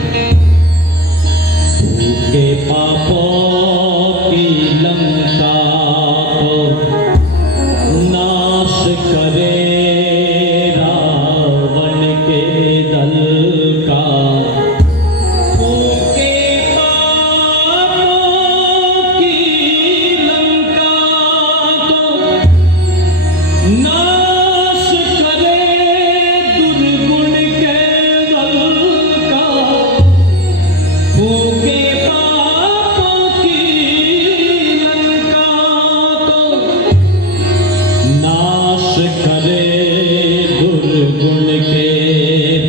भूखे पापों की लंका को नाश करे रावण के दल का, भूखे पापों की लंका को नाश करे दुर्गुण के दल का, भूखे पापों की लंका को नाश करे दुर्गुण के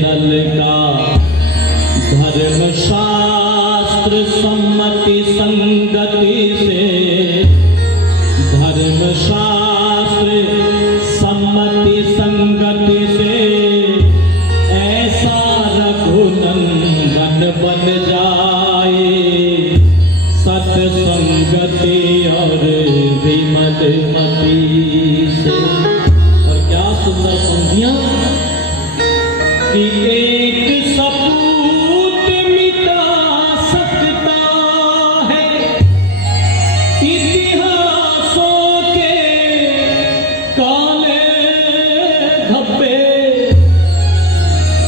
दल का, धर्म शास्त्र सम्मति संगति से, धर्म शास्त्र सम्मति संगति से, ऐसा रघुनंदन बन जाए, सत्संगति और विमल मति से। और क्या सुंदर पंक्तियां कि एक सपूत मिटा सकता है इतिहासों के काले धब्बे,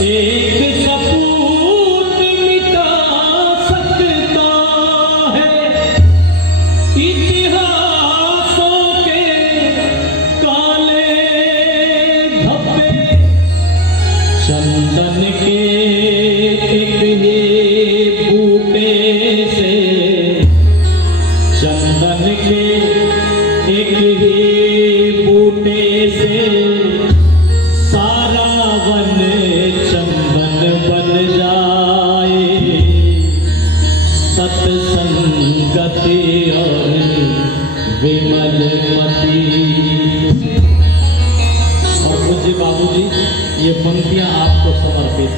एक सपूत मिटा सकता है इतिहासों के काले धब्बे, चंदन के एक ही बूटे से, चंदन के एक ही बूटे से, सारा वन चंदन बन जाए, सत्संगति और विमल मति। और पूज्य बाबूजी, ये पंक्तियां आपको समर्पित,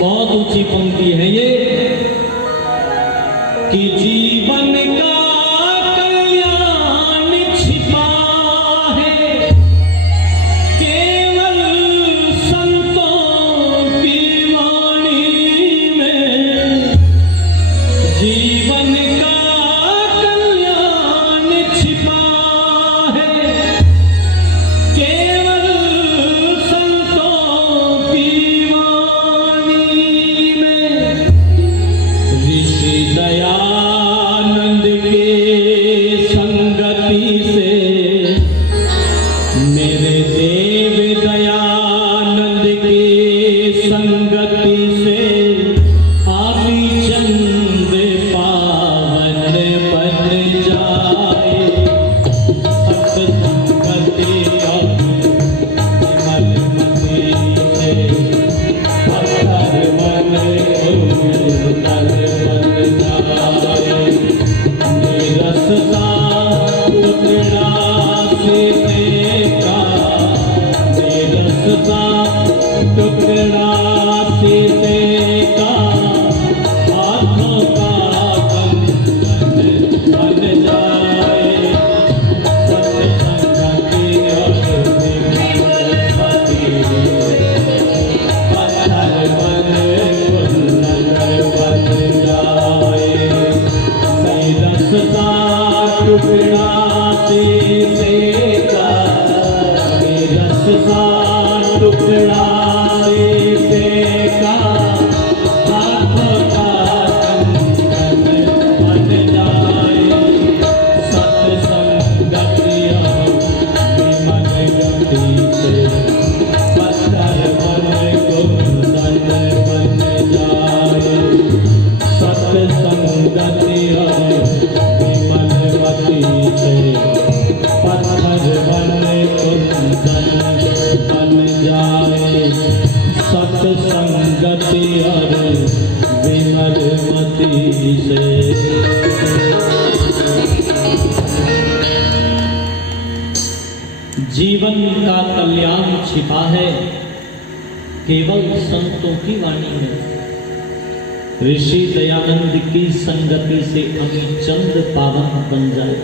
बहुत ऊंची पंक्ति है ये। टुकड़ाते सेका रस सा टुकड़ाते सेका हाथों का कंगन बन जाए सत्संगतिया विमल गति से पत्थर बन कुंदन बन जाए सत्संगतिया विमल गति से पत्थर बन कुंदन बन जाए सत्संगति और विमल मति से। जीवन का कल्याण छिपा है केवल संतों की वाणी में। ऋषि दयानंद की संगति से अमीचंद पावन बन जाए।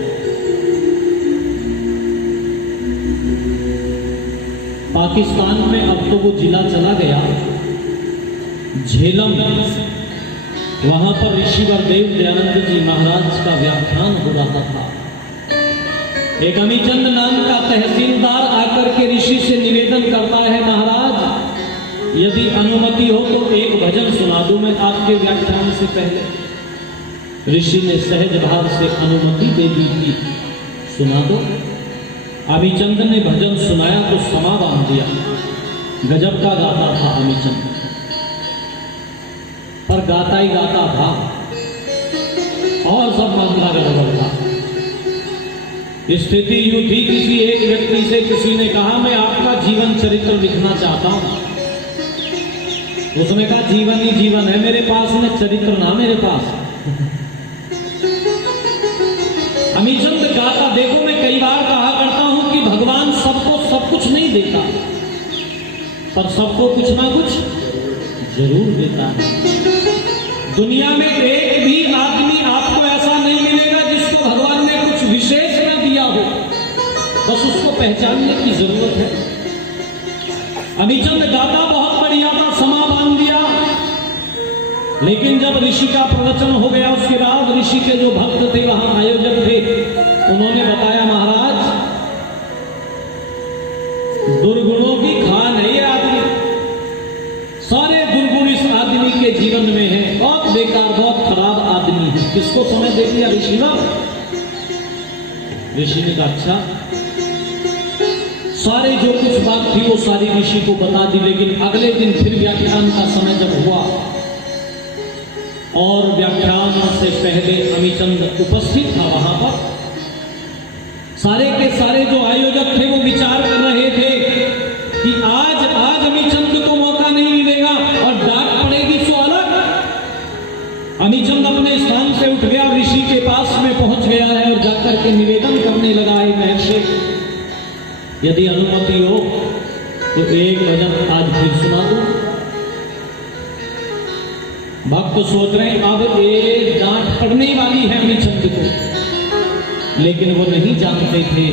पाकिस्तान में अब तो वो जिला चला गया झेलम, वहां पर ऋषि वरदेव दयानंद जी महाराज का व्याख्यान हो रहा था। एक अमीचंद नाम का तहसीलदार आकर के ऋषि से निवेदन करता है, महाराज यदि अनुमति हो तो एक भजन सुना दूं मैं आपके व्याख्यान से पहले। ऋषि ने सहज भाव से अनुमति दे दी थी, सुना दो। अमीचंद ने भजन सुनाया तो समा बांध दिया। गजब का गाता था अमीचंद, पर गाता ही गाता था और सब मामला गड़बड़ था। स्थिति यूं थी, किसी एक व्यक्ति से किसी ने कहा मैं आपका जीवन चरित्र लिखना चाहता हूं। उसने कहा जीवन ही जीवन है मेरे पास में, चरित्र ना मेरे पास। अमीचंद गाता, देखो मैं कई बार कहा करता हूं कि भगवान सबको सब कुछ नहीं देता, पर सबको कुछ ना कुछ जरूर देता है। दुनिया में एक भी आदमी आपको ऐसा नहीं मिलेगा जिसको भगवान ने कुछ विशेष न दिया हो, बस उसको पहचानने की जरूरत है। अमीचंद गाता बहुत बढ़िया था, समा बांध दिया। लेकिन जब ऋषि का प्रवचन हो गया उसके बाद ऋषि के जो भक्त थे, वहां आयोजक थे, उन्होंने बताया महाराज दुर्गुणों की खान है ये आदमी, सारे दुर्गुण इस आदमी के जीवन में है, बहुत बेकार बहुत खराब आदमी है। किसको समय दे दिया ऋषि ने? ऋषि ने कहा अच्छा। सारे जो कुछ बात थी वो सारी ऋषि को बता दी। लेकिन अगले दिन फिर व्याख्यान का समय जब हुआ और व्याख्यान से पहले अमीचंद उपस्थित था वहां पर, सारे के सारे जो आयोजक थे वो विचार कर रहे थे कि आज अमीचंद को मौका नहीं मिलेगा और डांट पड़ेगी सो अलग। अमीचंद अपने स्थान से उठ गया, ऋषि के पास में पहुंच गया है और जाकर के निवेदन करने लगा है, महर्षि यदि अनुमति हो तो एक भजन आज फिर सुना दो। भक्त सोच रहे हैं अब एक डांट पड़ने वाली है अमीचंद को, लेकिन वो नहीं जानते थे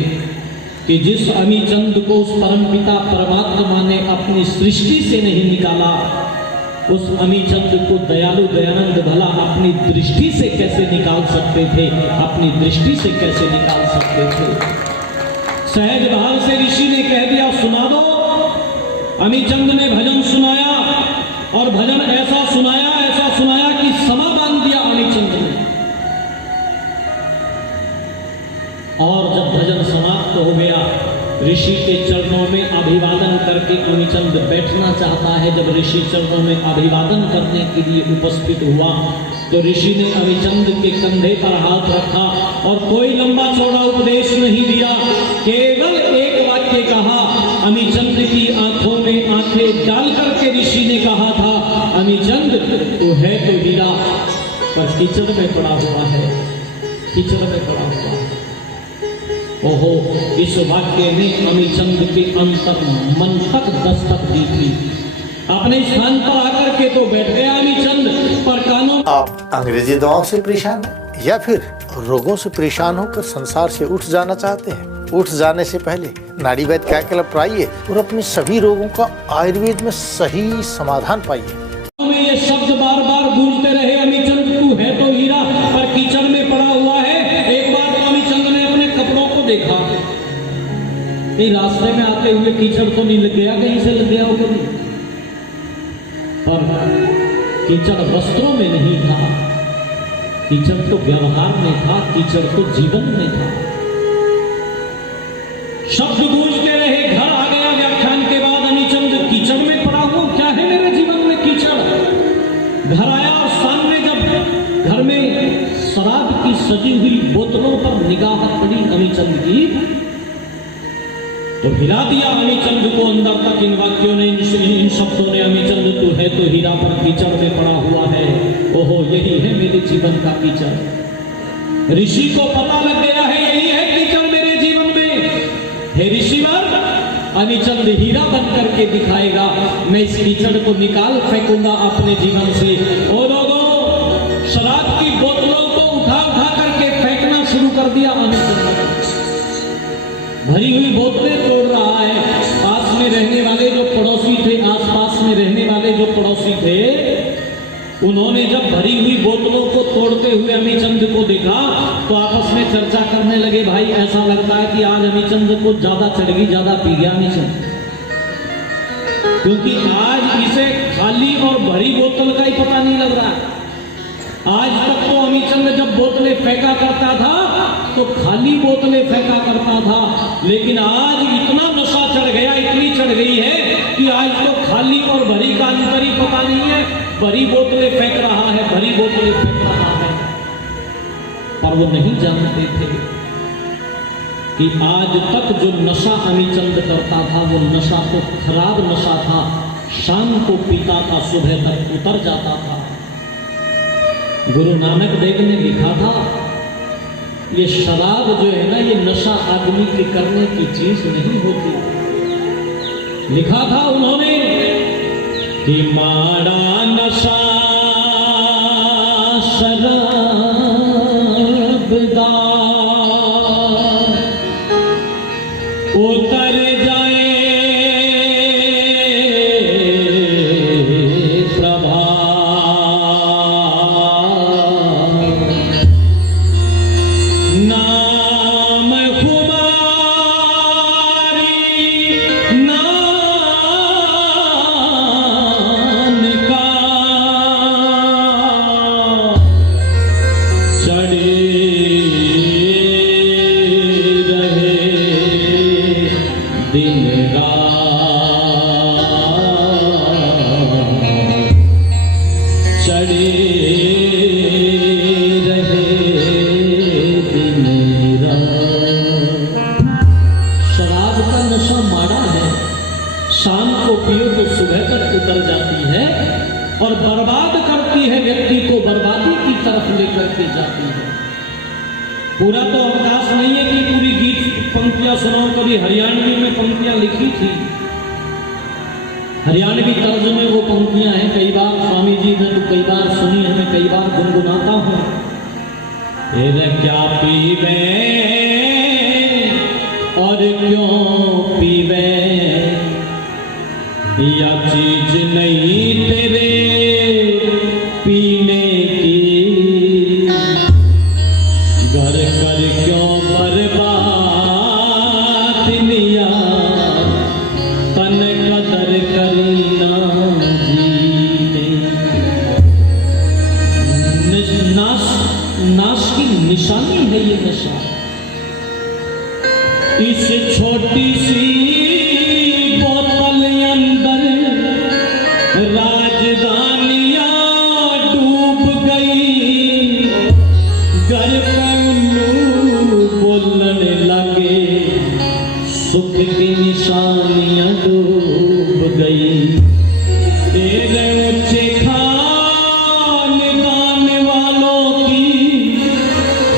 कि जिस अमीचंद को उस परमपिता परमात्मा ने अपनी सृष्टि से नहीं निकाला, उस अमीचंद को दयालु दयानंद भला अपनी दृष्टि से कैसे निकाल सकते थे, अपनी दृष्टि से कैसे निकाल सकते थे। सहज भाव से ऋषि ने कह दिया सुना दो। अमीचंद ने भजन सुनाया और भजन ऐसा सुनाया कि समा बांध दिया अमीचंद ने। और जब भजन समाप्त हो गया, ऋषि के चरणों में अभिवादन करके अमीचंद बैठना चाहता है। जब ऋषि चरणों में अभिवादन करने के लिए उपस्थित हुआ तो ऋषि ने अमीचंद के कंधे पर हाथ रखा और कोई लंबा चौड़ा उपदेश नहीं दिया, केवल एक वाक्य कहा। अमीचंद की आंखों में आंखें डाल करके ऋषि ने कहा था, अमीचंद तू है तो हीरा पर कीचड़ में पड़ा हुआ है, कीचड़ में पड़ा हुआ है। ओहो, इस वाक्य ने अमीचंद के अंतर मन तक दस्तक दी थी। अपने स्थान पर आकर के तो बैठ गया अमीचंद, पर कानों। आप अंग्रेजी दवाओं से परेशान हैं या फिर रोगों से परेशान होकर संसार से उठ जाना चाहते हैं? उठ जाने से पहले नाड़ी वैद्य क्या क्लब पर आइए और अपने सभी रोगों का आयुर्वेद में सही समाधान पाइए। ये शब्द बार बार गूंजते रहे, अमीचंद तू है तो हीरा पर कीचड़ में पड़ा हुआ है। एक बार तो अमीचंद ने हुए कीचड़ तो नहीं लग गया, कहीं से लग गया हो कभी? पर कीचड़ वस्त्रों में नहीं था, कीचड़ तो व्यवहार में था, कीचड़ तो जीवन में था। शब्द गूंजते रहे, घर आ गया व्याख्यान के बाद अमीचंद कीचड़ में पड़ा हूं, क्या है मेरे जीवन में कीचड़। घर आया और सामने जब घर में शराब की सजी हुई बोतलों पर निगाह पड़ी अमीचंद की, तो हिला दिया अमीचंद को अंदर तक इन वाक्यों ने, इन शब्दों ने। अमीचंद तू है तो हीरा पर कीचड़ में पड़ा हुआ है, ओहो यही है मेरे जीवन का कीचड़। ऋषि को पता लग गया है यही है कीचड़ मेरे जीवन में। हे ऋषिवर, अमीचंद हीरा बन करके दिखाएगा, मैं इस कीचड़ को निकाल फेंकूंगा अपने जीवन से। और लोगों, शराब की बोतलों को उठा उठा करके फेंकना शुरू कर दिया अमीचंद। भरी हुई बोतलें तोड़ रहा है। पास में रहने वाले जो पड़ोसी थे, आसपास में रहने वाले जो पड़ोसी थे, उन्होंने जब भरी हुई बोतलों को तोड़ते हुए अमीचंद को देखा तो आपस में चर्चा करने लगे, भाई ऐसा लगता है कि आज अमीचंद को ज्यादा चढ़ गई, ज्यादा पी गया अमीचंद, क्योंकि आज इसे खाली और भरी बोतल का ही पता नहीं लग रहा है। आज तक तो अमीचंद जब बोतलें फेंका करता था तो खाली बोतलें फेंका करता था, लेकिन आज इतना नशा चढ़ गया, इतनी चढ़ गई है कि आज तो खाली और भरी का अंतर ही पता नहीं है। भरी बोतलें फेंक रहा है, भरी बोतलें फेंक रहा है। पर वो नहीं जानते थे कि आज तक जो नशा अमीचंद करता था वो नशा तो खराब नशा था। शाम को पीता था, सुबह तक उतर जाता था। गुरु नानक देव ने लिखा था, ये शराब जो है ना, ये नशा आदमी की करने की चीज नहीं होती। लिखा था उन्होंने कि माड़ा नशा शराब दा उतर जाए और बर्बाद करती है, व्यक्ति को बर्बादी की तरफ लेकर के जाती है। पूरा तो अवकाश नहीं है कि पूरी गीत पंक्तियां सुनाऊं। कभी हरियाणवी में पंक्तियां लिखी थी, हरियाणवी तर्ज में वो पंक्तियां हैं। कई बार स्वामी जी ने तो कई बार सुनी है, मैं कई बार गुनगुनाता हूँ। क्या पीवे और क्यों पीवे, या चीज नहीं तेरे पीने की, घर कर क्यों बर्बाद लिया, तन कदर करना जीने। नाश की निशानी है ये नशा। इस छोटी सी बोतल अंदर राजधानियां डूब गई, घर पे उल्लू बोलने लगे, सुख की निशानियां डूब गई। तेरे ऊंचे खानदान वालों की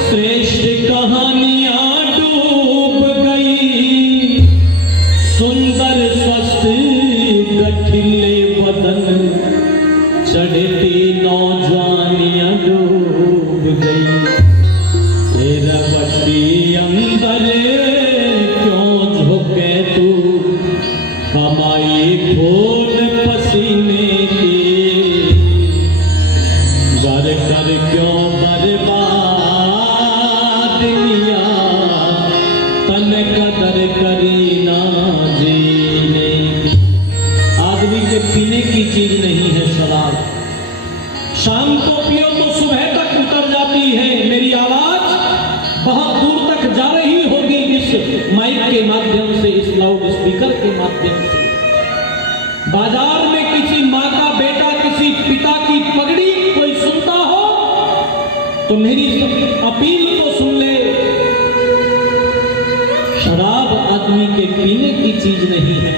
श्रेष्ठ कहानियां डूब गई, सुंदर स्वस्थ गठिले बदन चढ़ती नौजवानियां डूब गई। तेरा बट्टी अंदर क्यों झुके तू, कमाई खून पसीने की, घर कर क्यों बर्बाद लिया, तन कदर करी ना जी। तो मेरी अपील तो सुन ले। शराब आदमी के पीने की चीज नहीं है,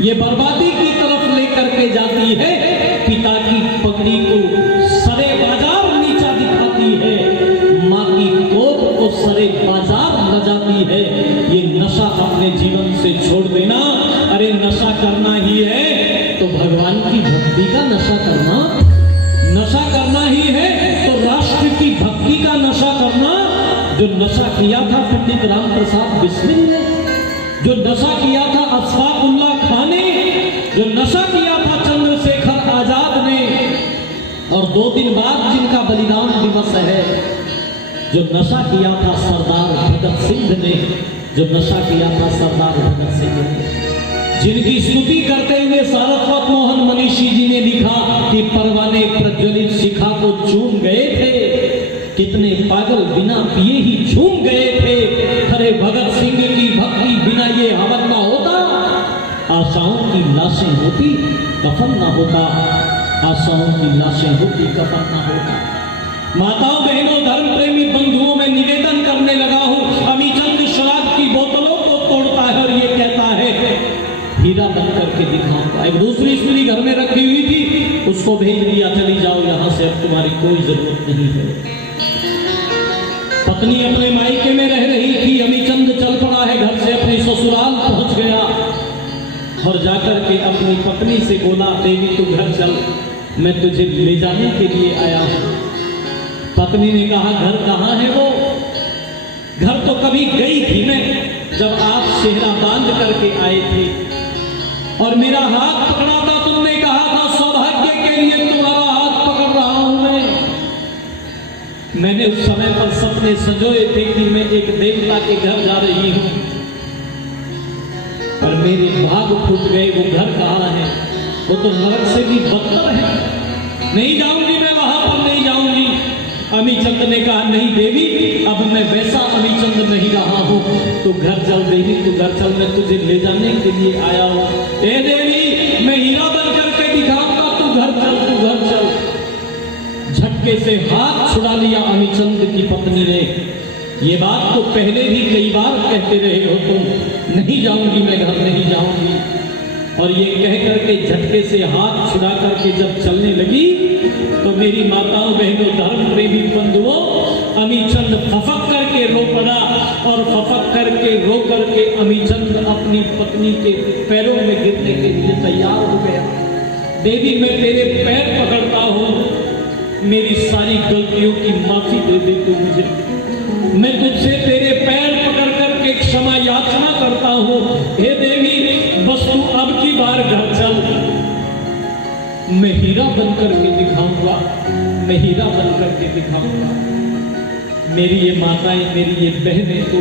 ये बर्बादी की तरफ लेकर के जाती है। पिता की पगड़ी को सरे बाजार नीचा दिखाती है, माँ की कोख को सरे बाजार ल जाती है। ये नशा अपने जीवन से छोड़ देना। अरे नशा करना ही है तो भगवान की भक्ति का नशा करना, नशा करना ही है तो राष्ट्र की भक्ति का नशा करना। जो नशा किया था पंडित राम प्रसाद बिस्मिल ने, जो नशा किया था अशफाकुल्लाह खान ने, जो नशा किया था चंद्रशेखर आजाद ने, और 2 दिन बाद जिनका बलिदान दिवस है, जो नशा किया था सरदार भगत सिंह ने, जो नशा किया था सरदार भगत सिंह ने, जिनकी स्तुति करते हुए सारस्वत मोहन मनीषी जी ने लिखा कि परवाने प्रज्वलित शिखा को चूम गए थे, कितने पागल बिना पिए ही झूम गए थे। अरे भगत सिंह की भक्ति बिना ये हवन ना होता, आशाओं की लाशें होती कफन ना होता, आशाओं की लाशें होती कफन ना होता। माताओं बहनों धर्म प्रेमी बंधुओं में निवेदन करने लगा हूं, अमीचंद शराब की बोतलों को तोड़ता है और ये कहता है हीरा बन करके दिखाऊंगा। एक दूसरी स्त्री घर में रखी हुई थी, उसको भेज दिया, चली जाओ यहां से, अब तुम्हारी कोई जरूरत नहीं है। पत्नी अपने मायके में रह रही थी, अमीचंद चल पड़ा है घर से, अपने ससुराल पहुंच गया और जाकर के अपनी पत्नी से बोला, देवी तू घर चल, मैं तुझे ले जाने के लिए आया हूं। पत्नी ने कहा घर कहाँ है वो? घर तो कभी गई थी मैं, जब आप सेहरा बांध करके आए थे और मेरा हाथ पकड़ा था, तुमने कहा था सौभाग्य के लिए तुम्हारा हाथ पकड़ रहा हूं मैंने उस समय पर सपने सजोए थे कि मैं एक देवता के घर जा रही हूं, पर मेरे भाग फूट गए। वो घर कहाँ है? वो तो नरक से भी बदतर है, नहीं जाऊंगी मैं वहां पर, नहीं जाऊंगी। अमीचंद ने कहा नहीं देवी, अब मैं वैसा अमीचंद नहीं रहा हूं, तू घर चल देवी, तू घर चल, मैं तुझे ले जाने के लिए आया हूं। ए देवी मैं हीरा बन करके दिखाऊंगा, तू घर चल, तू घर चल। झटके से हाथ छुड़ा लिया अमीचंद की पत्नी ने। ये बात तो पहले भी कई बार कहते रहे हो तुम, नहीं जाऊंगी मैं घर, नहीं जाऊंगी। और ये कह करके झटके से हाथ छुड़ा करके जब चलने लगी तो मेरी माताओं बहनों धर्म प्रेमी बंधुओं, अमीचंद फफक करके रो पड़ा और फफक करके रो करके अमीचंद अपनी पत्नी के पैरों में गिरने के लिए तैयार हो गया। देवी मैं तेरे पैर पकड़ता हूं, मेरी सारी गलतियों की माफी दे दे तू मुझे, मैं तुझसे तेरे पैर पकड़ करके क्षमा याचना करता हूं। हे देवी बस तू अब की बार घर चल, मैं हीरा बन करके दिखाऊंगा, मैं हीरा बन करके दिखाऊंगा। मेरी ये माताएं, मेरी ये बहनें तो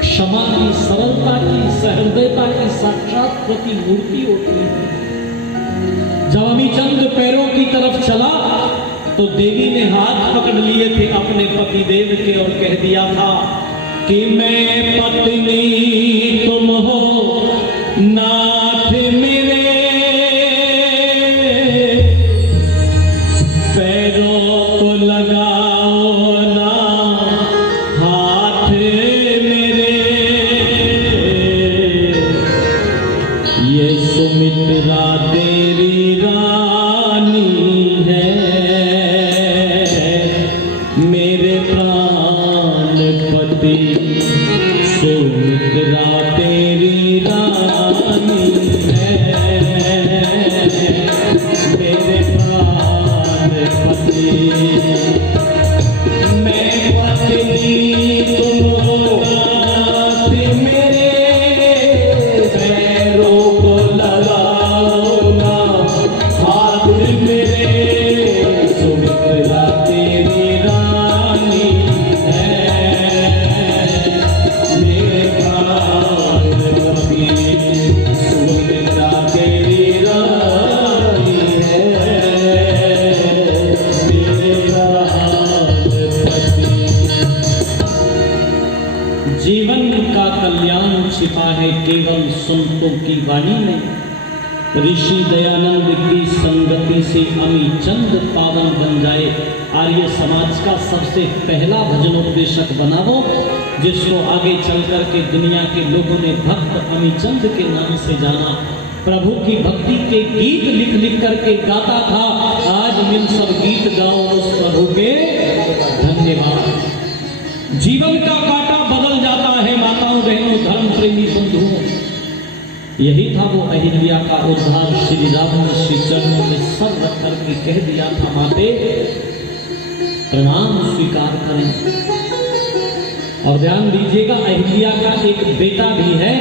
क्षमा की, सरलता की, सहृदयता की साक्षात प्रतिमूर्ति होती है। जब अमीचंद पैरों की तरफ चला तो देवी ने हाथ पकड़ लिए थे अपने पति देव के और कह दिया था कि मैं पत्नी तुम हो, नाथ मेरे पैरों को लगाओ ना हाथ मेरे, ये सुमित्रा तेरी रानी है, मेरे प्राण पति सुमित्रा तेरी रानी है, मेरे प्राण पति, मैं पत्नी तुम हो, नाथ मेरे पैरों को लगाओ ना हाथ मेरे, सुमित्रा तेरी रानी है, मेरे प्राण पति सुमित्रा तेरी रानी है, मेरे प्राण पति। जीवन का कल्याण छिपा है केवल संतों की वाणी में, ऋषि दयानंद की संगति से अमी चंद पावन बन जाए। आर्य समाज का सबसे पहला भजनोपदेशक बना वो, जिसको आगे चल कर के दुनिया के लोगों ने भक्त अमी चंद के नाम से जाना। प्रभु की भक्ति के गीत लिख लिख करके गाता था। आज मिल सब गीत गाओ उस प्रभु के धन्यवाद। जीवन का कांटा बदल जाता है माताओं बहनों धर्म प्रेमी बंधुओं। यही था वो अहिल्या का उद्धार। श्री राम ने श्री चरणों में सर रख करके कह दिया था, माते प्रणाम स्वीकार करें। और ध्यान दीजिएगा, अहिल्या का एक बेटा भी है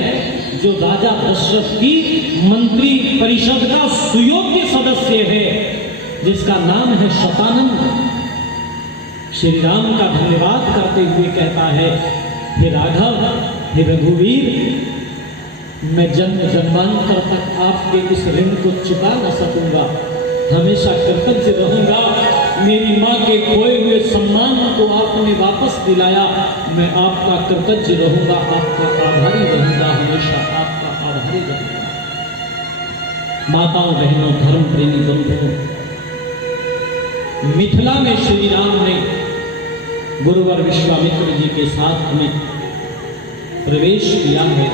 जो राजा दशरथ की मंत्री परिषद का सुयोग्य सदस्य है, जिसका नाम है शतानंद। श्री राम का धन्यवाद करते हुए कहता है, हे राघव, हे रघुवीर, मैं जन्म जन्मांतर तक आपके इस ऋण को चुका न सकूंगा, हमेशा कृतज्ञ रहूंगा। मेरी माँ के खोए हुए सम्मान को आपने वापस दिलाया, मैं आपका कृतज्ञ रहूंगा, आपका आभारी रहूंगा, हमेशा आपका आभारी रहूंगा। माताओं बहनों धर्म प्रेमी बंधुओं, मिथिला में श्री राम ने गुरुवर विश्वामित्र जी के साथ में प्रवेश किया है।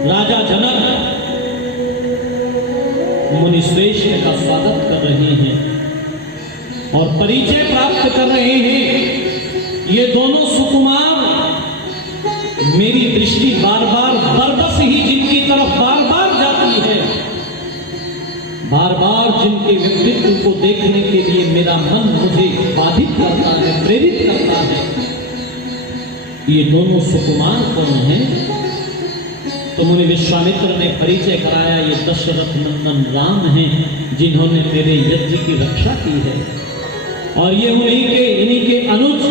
राजा जनक मुनिश्रेष्ठ का स्वागत कर रहे हैं और परिचय प्राप्त कर रहे हैं। ये दोनों सुकुमार मेरी दृष्टि बार बार बरबस ही जिनकी तरफ बार बार जाती है, बार बार जिनके व्यक्तित्व को देखने के लिए मेरा मन मुझे बाधित करता है, प्रेरित करता है। ये दोनों सुकुमार कौन हैं? तो मुनि विश्वामित्र ने परिचय कराया, ये दशरथ नंदन राम हैं, जिन्होंने मेरे यज्ञ की रक्षा की है। और ये इन्हीं के अनुज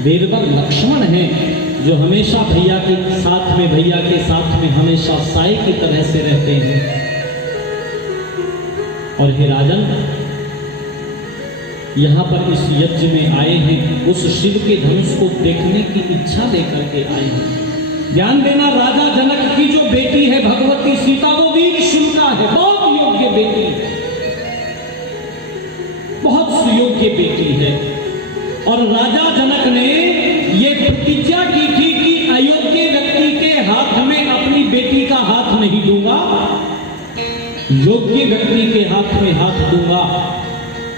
वीरवर लक्ष्मण हैं, जो हमेशा भैया के साथ में हमेशा साई की तरह से रहते हैं। और हे राजन, यहाँ पर इस यज्ञ में आए हैं, उस शिव के धनुष को देखने की इच्छा लेकर के आए हैं। ध्यान देना, राजा जनक की जो बेटी है भगवती सीता, वो वीर शुल्का है, बहुत योग्य बेटी, बहुत सुयोग्य बेटी है। और राजा जनक ने ये प्रतिज्ञा की थी कि अयोग्य व्यक्ति के हाथ में अपनी बेटी का हाथ नहीं दूंगा, योग्य व्यक्ति के हाथ में हाथ दूंगा।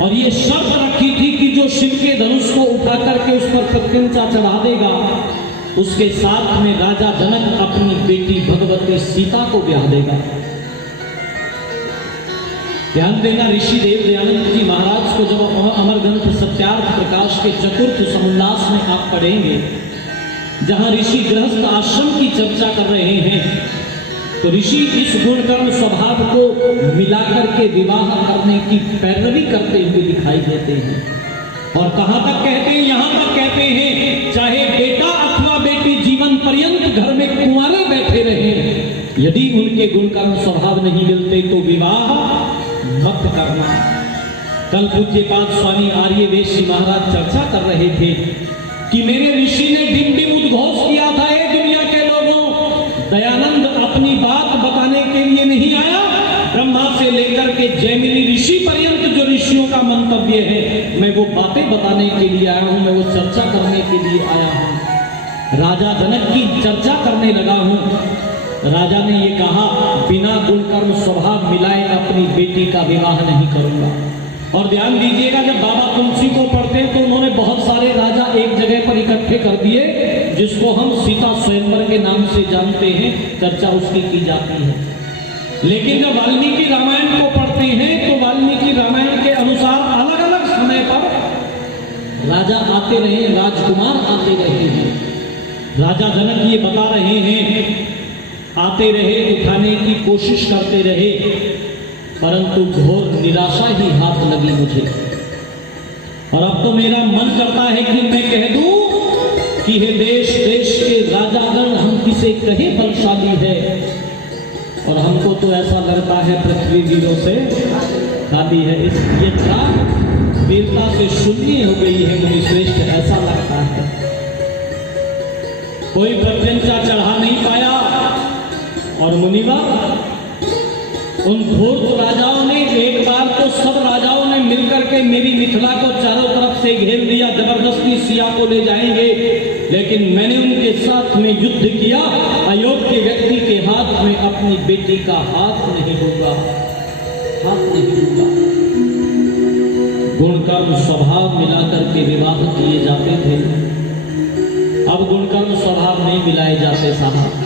और ये शर्त रखी थी कि जो शिव के धनुष को उठा करके उस पर प्रत्यंचा चढ़ा देगा, उसके साथ में राजा जनक अपनी बेटी भगवती सीता को ब्याह देगा। ध्यान देना, ऋषि देव दयानंद जी महाराज को जब अमर ग्रंथ सत्यार्थ प्रकाश के चतुर्थ समुल्लास में आप पढ़ेंगे, जहां ऋषि गृहस्थ आश्रम की चर्चा कर रहे हैं, तो ऋषि इस गुणकर्म स्वभाव को मिलाकर के विवाह करने की पैरवी करते हुए दिखाई देते हैं। और कहां तक कहते हैं? यहां तक कहते हैं, चाहे बेटा अथवा बेटी जीवन पर्यंत घर में कुंवारे बैठे रहे, यदि उनके गुणकर्म स्वभाव नहीं मिलते तो विवाह मत करना। कल पूज्यपाद स्वामी आर्यवेशी महाराज चर्चा कर रहे थे कि मेरे ऋषि ने डिम डिम उद्घोष किया था, ए दुनिया के लोगों, दयानंद अपनी बात बताने के लिए नहीं आया, ब्रह्मा से लेकर के जैमिनी ऋषि पर्यंत जो ऋषियों का मंतव्य है, मैं वो बातें बताने के लिए आया हूं, मैं वो चर्चा करने के लिए आया हूं। राजा जनक की चर्चा करने लगा हूं। राजा ने ये कहा, बिना गुणकर्म स्वभाव मिलाए अपनी बेटी का विवाह नहीं करूंगा। और ध्यान दीजिएगा, जब बाबा तुलसी को पढ़ते हैं तो उन्होंने बहुत सारे राजा एक जगह पर इकट्ठे कर दिए, जिसको हम सीता स्वयंवर के नाम से जानते हैं, चर्चा उसकी की जाती है। लेकिन जब वाल्मीकि रामायण को पढ़ते हैं तो वाल्मीकि रामायण के अनुसार अलग अलग समय पर राजा आते रहे, राजकुमार आते रहे हैं। राजा जनक ये बता रहे हैं, आते रहे, उठाने की कोशिश करते रहे, परंतु घोर निराशा ही हाथ लगी मुझे। और अब तो मेरा मन करता है कि मैं कह दूं कि हे देश देश के राजागण, हम किसे कहे बलशाली है, और हमको तो ऐसा लगता है पृथ्वी वीरों से खाली है। इस ये वीरता से शून्य हो गई है मुनिश्रेष्ठ, ऐसा लगता है। कोई प्रत्यंचा चढ़ा नहीं पाया और और मुनिवर, उन धूर्त राजाओं ने एक बार तो सब राजाओं ने मिलकर के मेरी मिथिला को चारों तरफ से घेर दिया, जबरदस्ती सिया को ले जाएंगे, लेकिन मैंने उनके साथ में युद्ध किया। अयोग्य व्यक्ति के हाथ में अपनी बेटी का हाथ नहीं दूंगा, हाथ नहीं दूंगा। गुणकर्म स्वभाव मिलाकर के विवाह किए जाते थे, अब गुणकर्म स्वभाव नहीं मिलाए जाते साहब,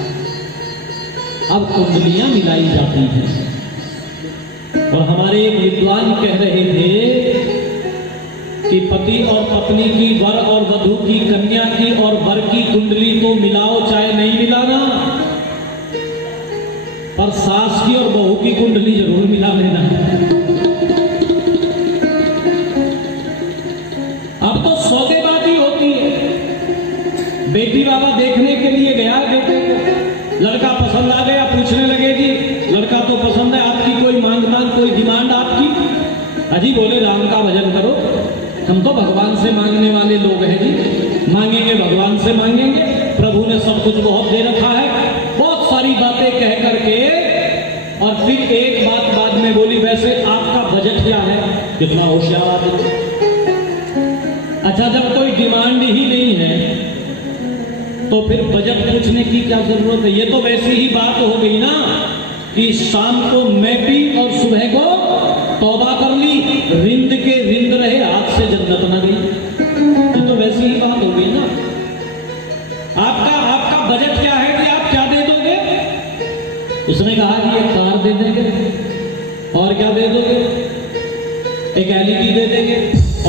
अब कुंडलियां मिलाई जाती हैं। और हमारे एक विद्वान कह रहे थे कि पति और पत्नी की, वर और वधू की, कन्या की और वर की कुंडली तो मिलाओ चाहे नहीं मिलाना, पर सास की और बहू की कुंडली जरूर मिला लेना। अब तो सौदेबाजी होती है। बेटी बाबा देखने के लिए गया बेटे को, लड़का पसंद आ गया, पूछने लगे जी लड़का तो पसंद है, आपकी कोई मांग कोई डिमांड आपकी? अजी बोले राम का भजन करो, हम तो भगवान से मांगने वाले लोग हैं जी, मांगेंगे भगवान से मांगेंगे, प्रभु ने सब कुछ बहुत दे रखा है। बहुत सारी बातें कह करके और फिर एक बात बाद में बोली, वैसे आपका बजट क्या है? कितना होशियार आदमी। अच्छा, जब कोई डिमांड ही नहीं है तो फिर बजट पूछने की क्या जरूरत है? ये तो वैसी ही बात हो गई ना कि शाम को मैं पी और सुबह को तौबा कर ली, रिंद के रिंद रहे, हाथ से जन्नत न गई। ये तो वैसी ही बात हो गई ना। आपका बजट क्या है कि आप क्या दे दोगे? उसने कहा कि एक कार दे देंगे, और क्या दे दोगे? एक एलईडी दे देंगे,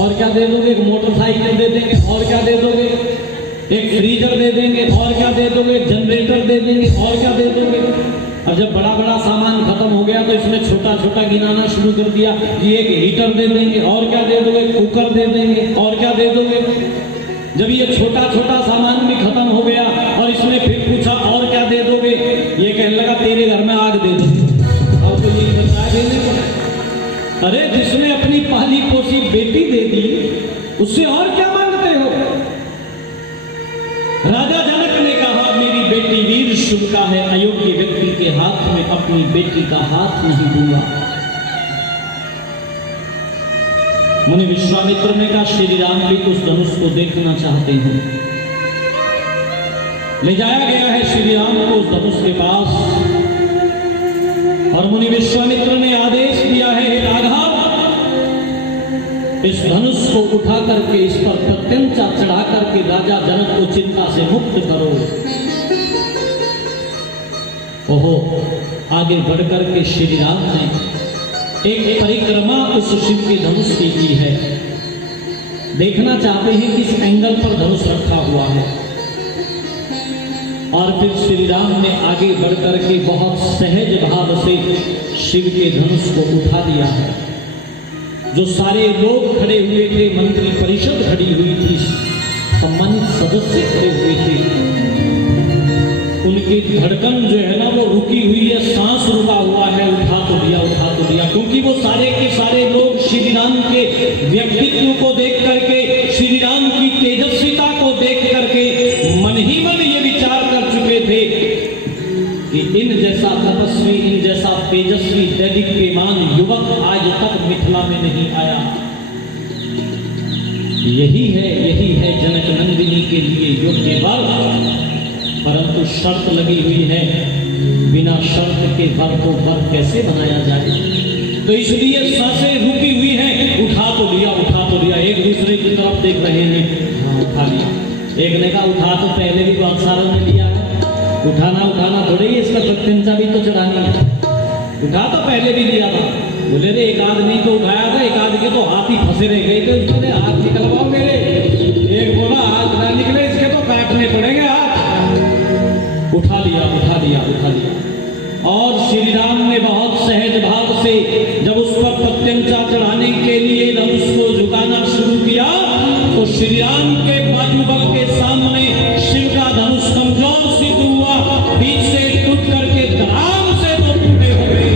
और क्या दे दोगे? एक मोटरसाइकिल दे देंगे, और क्या दे दोगे? एक फ्रीजर दे देंगे, और क्या दे दोगे? जनरेटर दे देंगे, और क्या दे दोगे? और जब बड़ा बड़ा सामान खत्म हो गया तो इसमें छोटा छोटा गिनाना शुरू कर दिया कि एक हीटर दे देंगे, और क्या दे दोगे? कुकर दे देंगे, और क्या दे दोगे? जब ये छोटा छोटा सामान भी खत्म हो गया और इसने फिर पूछा और क्या दे दोगे? ये कहने लगा तेरे घर में आग दे दूंगी। और तो यही बताया देने को, अरे जिसने अपनी पहली पोसी बेटी दे दी उससे और क्या मांगते हो? राजा जनक ने कहा मेरी बेटी वीर शुभ का है, अयोग्य व्यक्ति के हाथ में अपनी बेटी का हाथ नहीं दूंगा। मुनि विश्वामित्र ने कहा श्री राम भी उस धनुष को देखना चाहते हैं। ले जाया गया है श्री राम को उस धनुष के पास, और मुनि विश्वामित्र ने आदेश दिया है हे राघव, इस धनुष को उठा करके इस पर प्रत्यंचा चढ़ा करके राजा जनक को चिंता से मुक्त करो। ओहो, आगे बढ़कर के श्री राम ने एक परिक्रमा उस शिव के धनुष की है। देखना चाहते हैं किस एंगल पर धनुष रखा हुआ है। और फिर श्री राम ने आगे बढ़कर के बहुत सहज भाव से शिव के धनुष को उठा दिया है। जो सारे लोग खड़े हुए थे, मंत्री परिषद खड़ी हुई थी, सम्मानित सदस्य खड़े हुए थे, उनकी धड़कन जो है ना वो रुकी हुई है, सांस रुका हुआ है। उठा तो दिया, क्योंकि वो सारे के सारे लोग श्री राम के व्यक्तित्व को देख करके, श्री राम की तेजस्विता को देख करके मन ही मन ये विचार कर चुके थे कि इन जैसा तपस्वी, इन जैसा तेजस्वी दैदिप्यमान युवक आज तक मिथिला में नहीं आया। यही है जनक नंदिनी के लिए योग्य वर। परंतु शर्त लगी हुई है, बिना शर्त के वर को वर कैसे बनाया जाए? तो इसलिए सांसें रुकी हुई हैं। उठा तो लिया, एक दूसरे की तरफ देख रहे हैं। हाँ, उठा लिया। एक ने कहा उठा तो पहले भी बहुत सारा ने लिया है, उठाना थोड़े ही, इसका प्रत्यंचा भी तो चढ़ानी है। उठा तो पहले भी लिया था। बोले रे एक आदमी को उठाया था, एक आदमी के तो हाथ ही फंसे रह गए थे, उसने हाथ निकलवाओ मेरे। एक बोला हाथ ना निकले इसके तो काटने पड़ेंगे हाथ। उठा लिया। और श्री राम ने बहुत सहज भाव से जब उस पर प्रत्यंचा चढ़ाने के लिए धनुष को झुकाना शुरू किया तो श्री राम के बाजूबल के सामने शिव का धनुष कमजोर सिद्ध हुआ, बीच से टूट करके धड़ाम से तो टूटे हुए।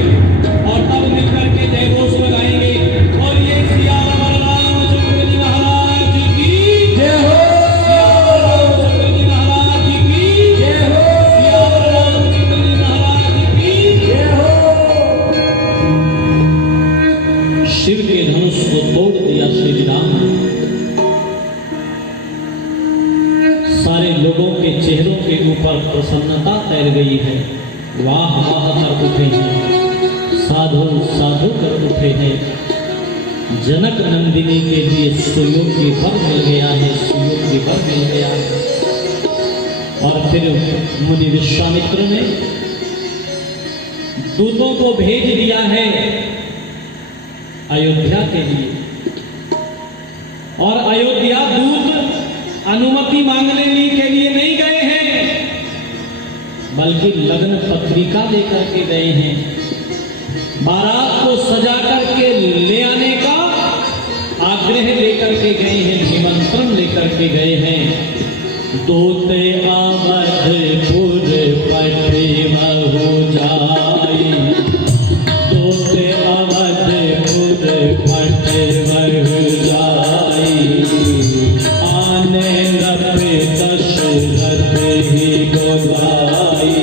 और तब मिलकर के जय घोष लगाएंगे और ये सियावर रामचंद्र जी महाराज की जय हो, सियावर रामचंद्र जी महाराज की जय हो, सियावर रामचंद्र जी महाराज की पर प्रसन्नता तैर गई है। वाह वाह कर उठे हैं, साधु साधु कर उठे हैं। जनक नंदिनी के लिए सुयोग्य वर मिल गया है, सुयोग्य वर मिल गया है। और फिर मुनि विश्वामित्र ने दूतों को भेज दिया है अयोध्या के लिए, और अयोध्या दूत अनुमति मांगने के लिए नहीं गए हैं, बल्कि लग्न पत्रिका लेकर के गए हैं। बारात को सजा करके ले आने का आग्रह लेकर के गए हैं, निमंत्रण लेकर के गए हैं। दूत अवधपुर पटे महु जाई, दूत अवधपुर पटे महु जाई। आने नपे दशरथ ही गोदाई,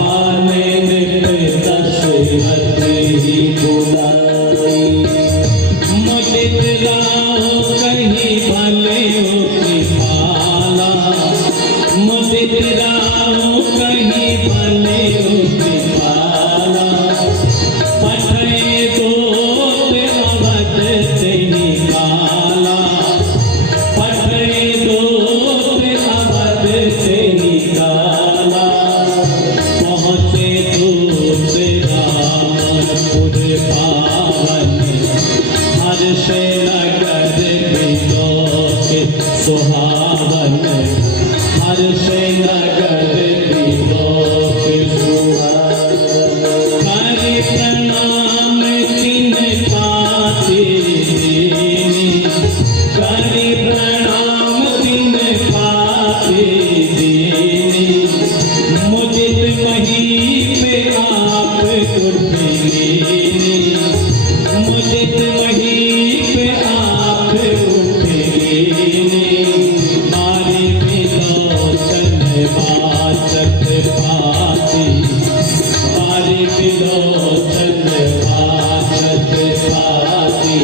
आने नपे दशरथ ही गोदाई। मुदित राहो कहीं भले हो कृपाला, मुदित राहो कहीं भले हो कृपाला। पठे दूत अवध से निकाला, पठे दूत अवध से निकाला। पहुँचे दूत रामपुर पावन, हर्ष नगर विलोक सुहावन, हर्ष नगर विलोक सुहावन। करि प्रणाम तिन पाति दीनी, करि प्रणाम तिन पाति दीनी। मुदित महीप आप उठेनी, मुदित महीप आप उठेनी। मारी विलोचन वाचक पाती, मारी विलोचन वाचक पाती।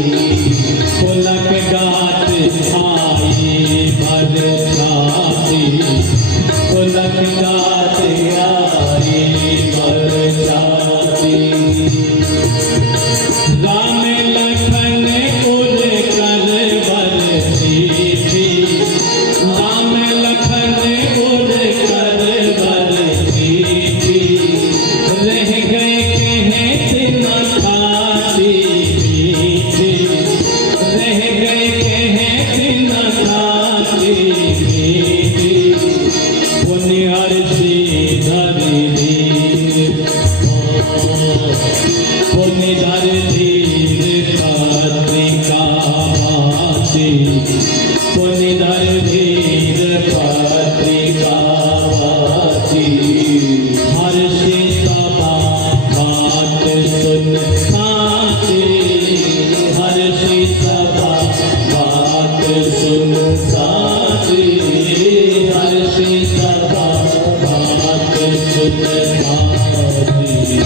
पुलक गात आई भर छाती, पुलक गात आई भर छाती। राम लखन उर कर बरसी थी, राम लखन उर कर बरसी थी। रह गए कहते न खाती मीठी, रह गए कहते न खाती मीठी। पुण्य हर्षि धरि धीर, पुण्य धरि धीर पत्रिका वासी, पुण्य धरि धीर पत्रिका वासी। हर्षि सभा बात सुन साची, हर्षि सभा बात सुन साची, हर्षि सभा बात सुन साची।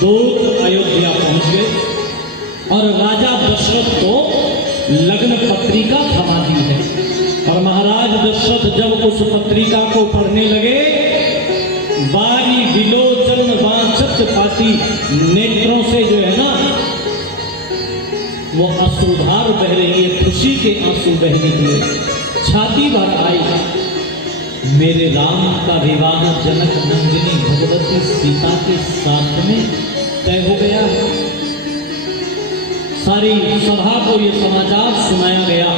दूत अयोध्या पहुंच गए और राजा दशरथ को लग्न पत्रिका थमा दी है। और महाराज दशरथ जब उस पत्रिका को पढ़ने लगे, बारी विलोचन वांछत पाती नेत्रों से जो है ना वो अश्रुधार बह रही है, खुशी के आंसू बह निकले, छाती भर आई। मेरे राम का विवाह जनक नंदिनी भगवती सीता के साथ में तय हो गया है। सारी सभा को ये समाचार सुनाया गया,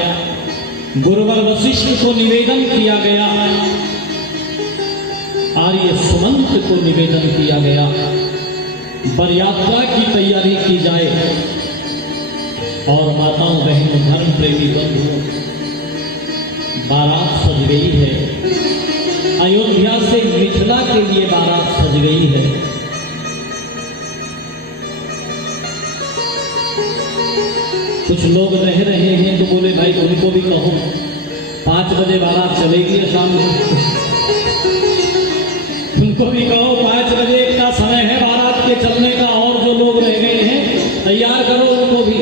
गुरुवर वशिष्ठ को निवेदन किया गया, आर्य सुमंत को निवेदन किया गया। बरयात्रा की तैयारी की जाए और माताओं बहनों धर्म प्रेमी बंधुओं, बारात सज गई है। अयोध्या से मिथिला के लिए बारात सज गई है। कुछ लोग रह रहे हैं तो बोले भाई उनको भी कहो 5 बजे बारात चलेगी शाम में, उनको भी कहो 5 बजे का समय है बारात के चलने का, और जो लोग रह गए हैं तैयार करो उनको भी।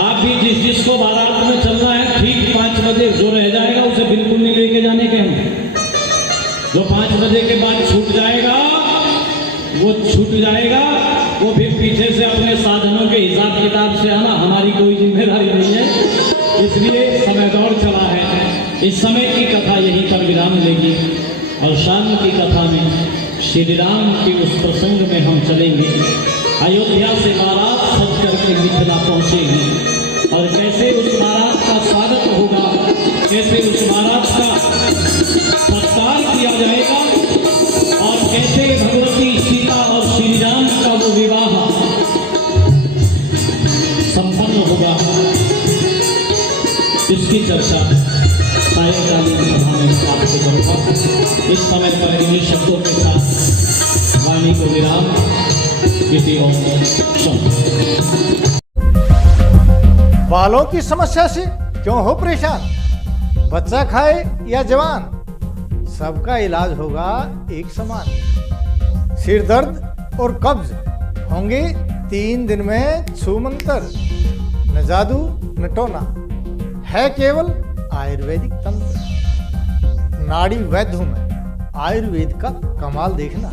आप भी जिसको बारात में चलना है ठीक 5 बजे, जो रह जाएगा उसे बिल्कुल नहीं लेके जाने के जो 5 बजे के बाद छूट जाएगा वो छूट जाएगा, वो फिर पीछे से अपने साधनों के हिसाब किताब से आना, हमारी कोई जिम्मेदारी नहीं है। इसलिए समय दौड़ चला है। इस समय की कथा यहीं पर विराम लेगी और शाम की कथा में श्री राम के उस प्रसंग में हम चलेंगे। अयोध्या से बारात सज करके मिथिला पहुंचेगी और कैसे उस बारात का स्वागत होगा, कैसे उस बारात का सत्कार किया जाएगा और कैसे भगवती सीता और श्री राम का वो विवाह संपन्न होगा, इसकी चर्चा सायंकालीन सभा में आपसे करूँगा। इस समय पर इन्हीं शब्दों के साथ वाणी को विराम किसी और बालों की समस्या से क्यों हो परेशान? बच्चा खाए या जवान, सबका इलाज होगा एक समान। सिर दर्द और कब्ज होंगे 3 दिन में छूमंतर। न जादू न टोना, है केवल आयुर्वेदिक तंत्र। नाड़ी वैद्य हूं मैं, आयुर्वेद का कमाल देखना।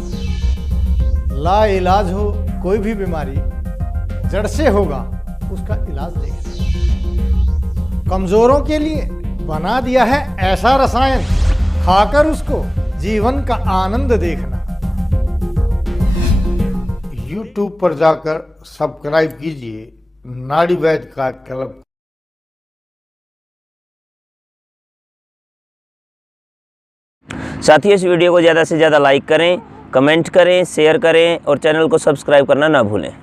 ला इलाज हो कोई भी बीमारी, जड़ से होगा उसका इलाज देखना। कमजोरों के लिए बना दिया है ऐसा रसायन, खाकर उसको जीवन का आनंद देखना। YouTube पर जाकर सब्सक्राइब कीजिए नाड़ी वैद्य का क्लब। साथियों, इस वीडियो को ज़्यादा से ज़्यादा लाइक करें, कमेंट करें, शेयर करें और चैनल को सब्सक्राइब करना ना भूलें।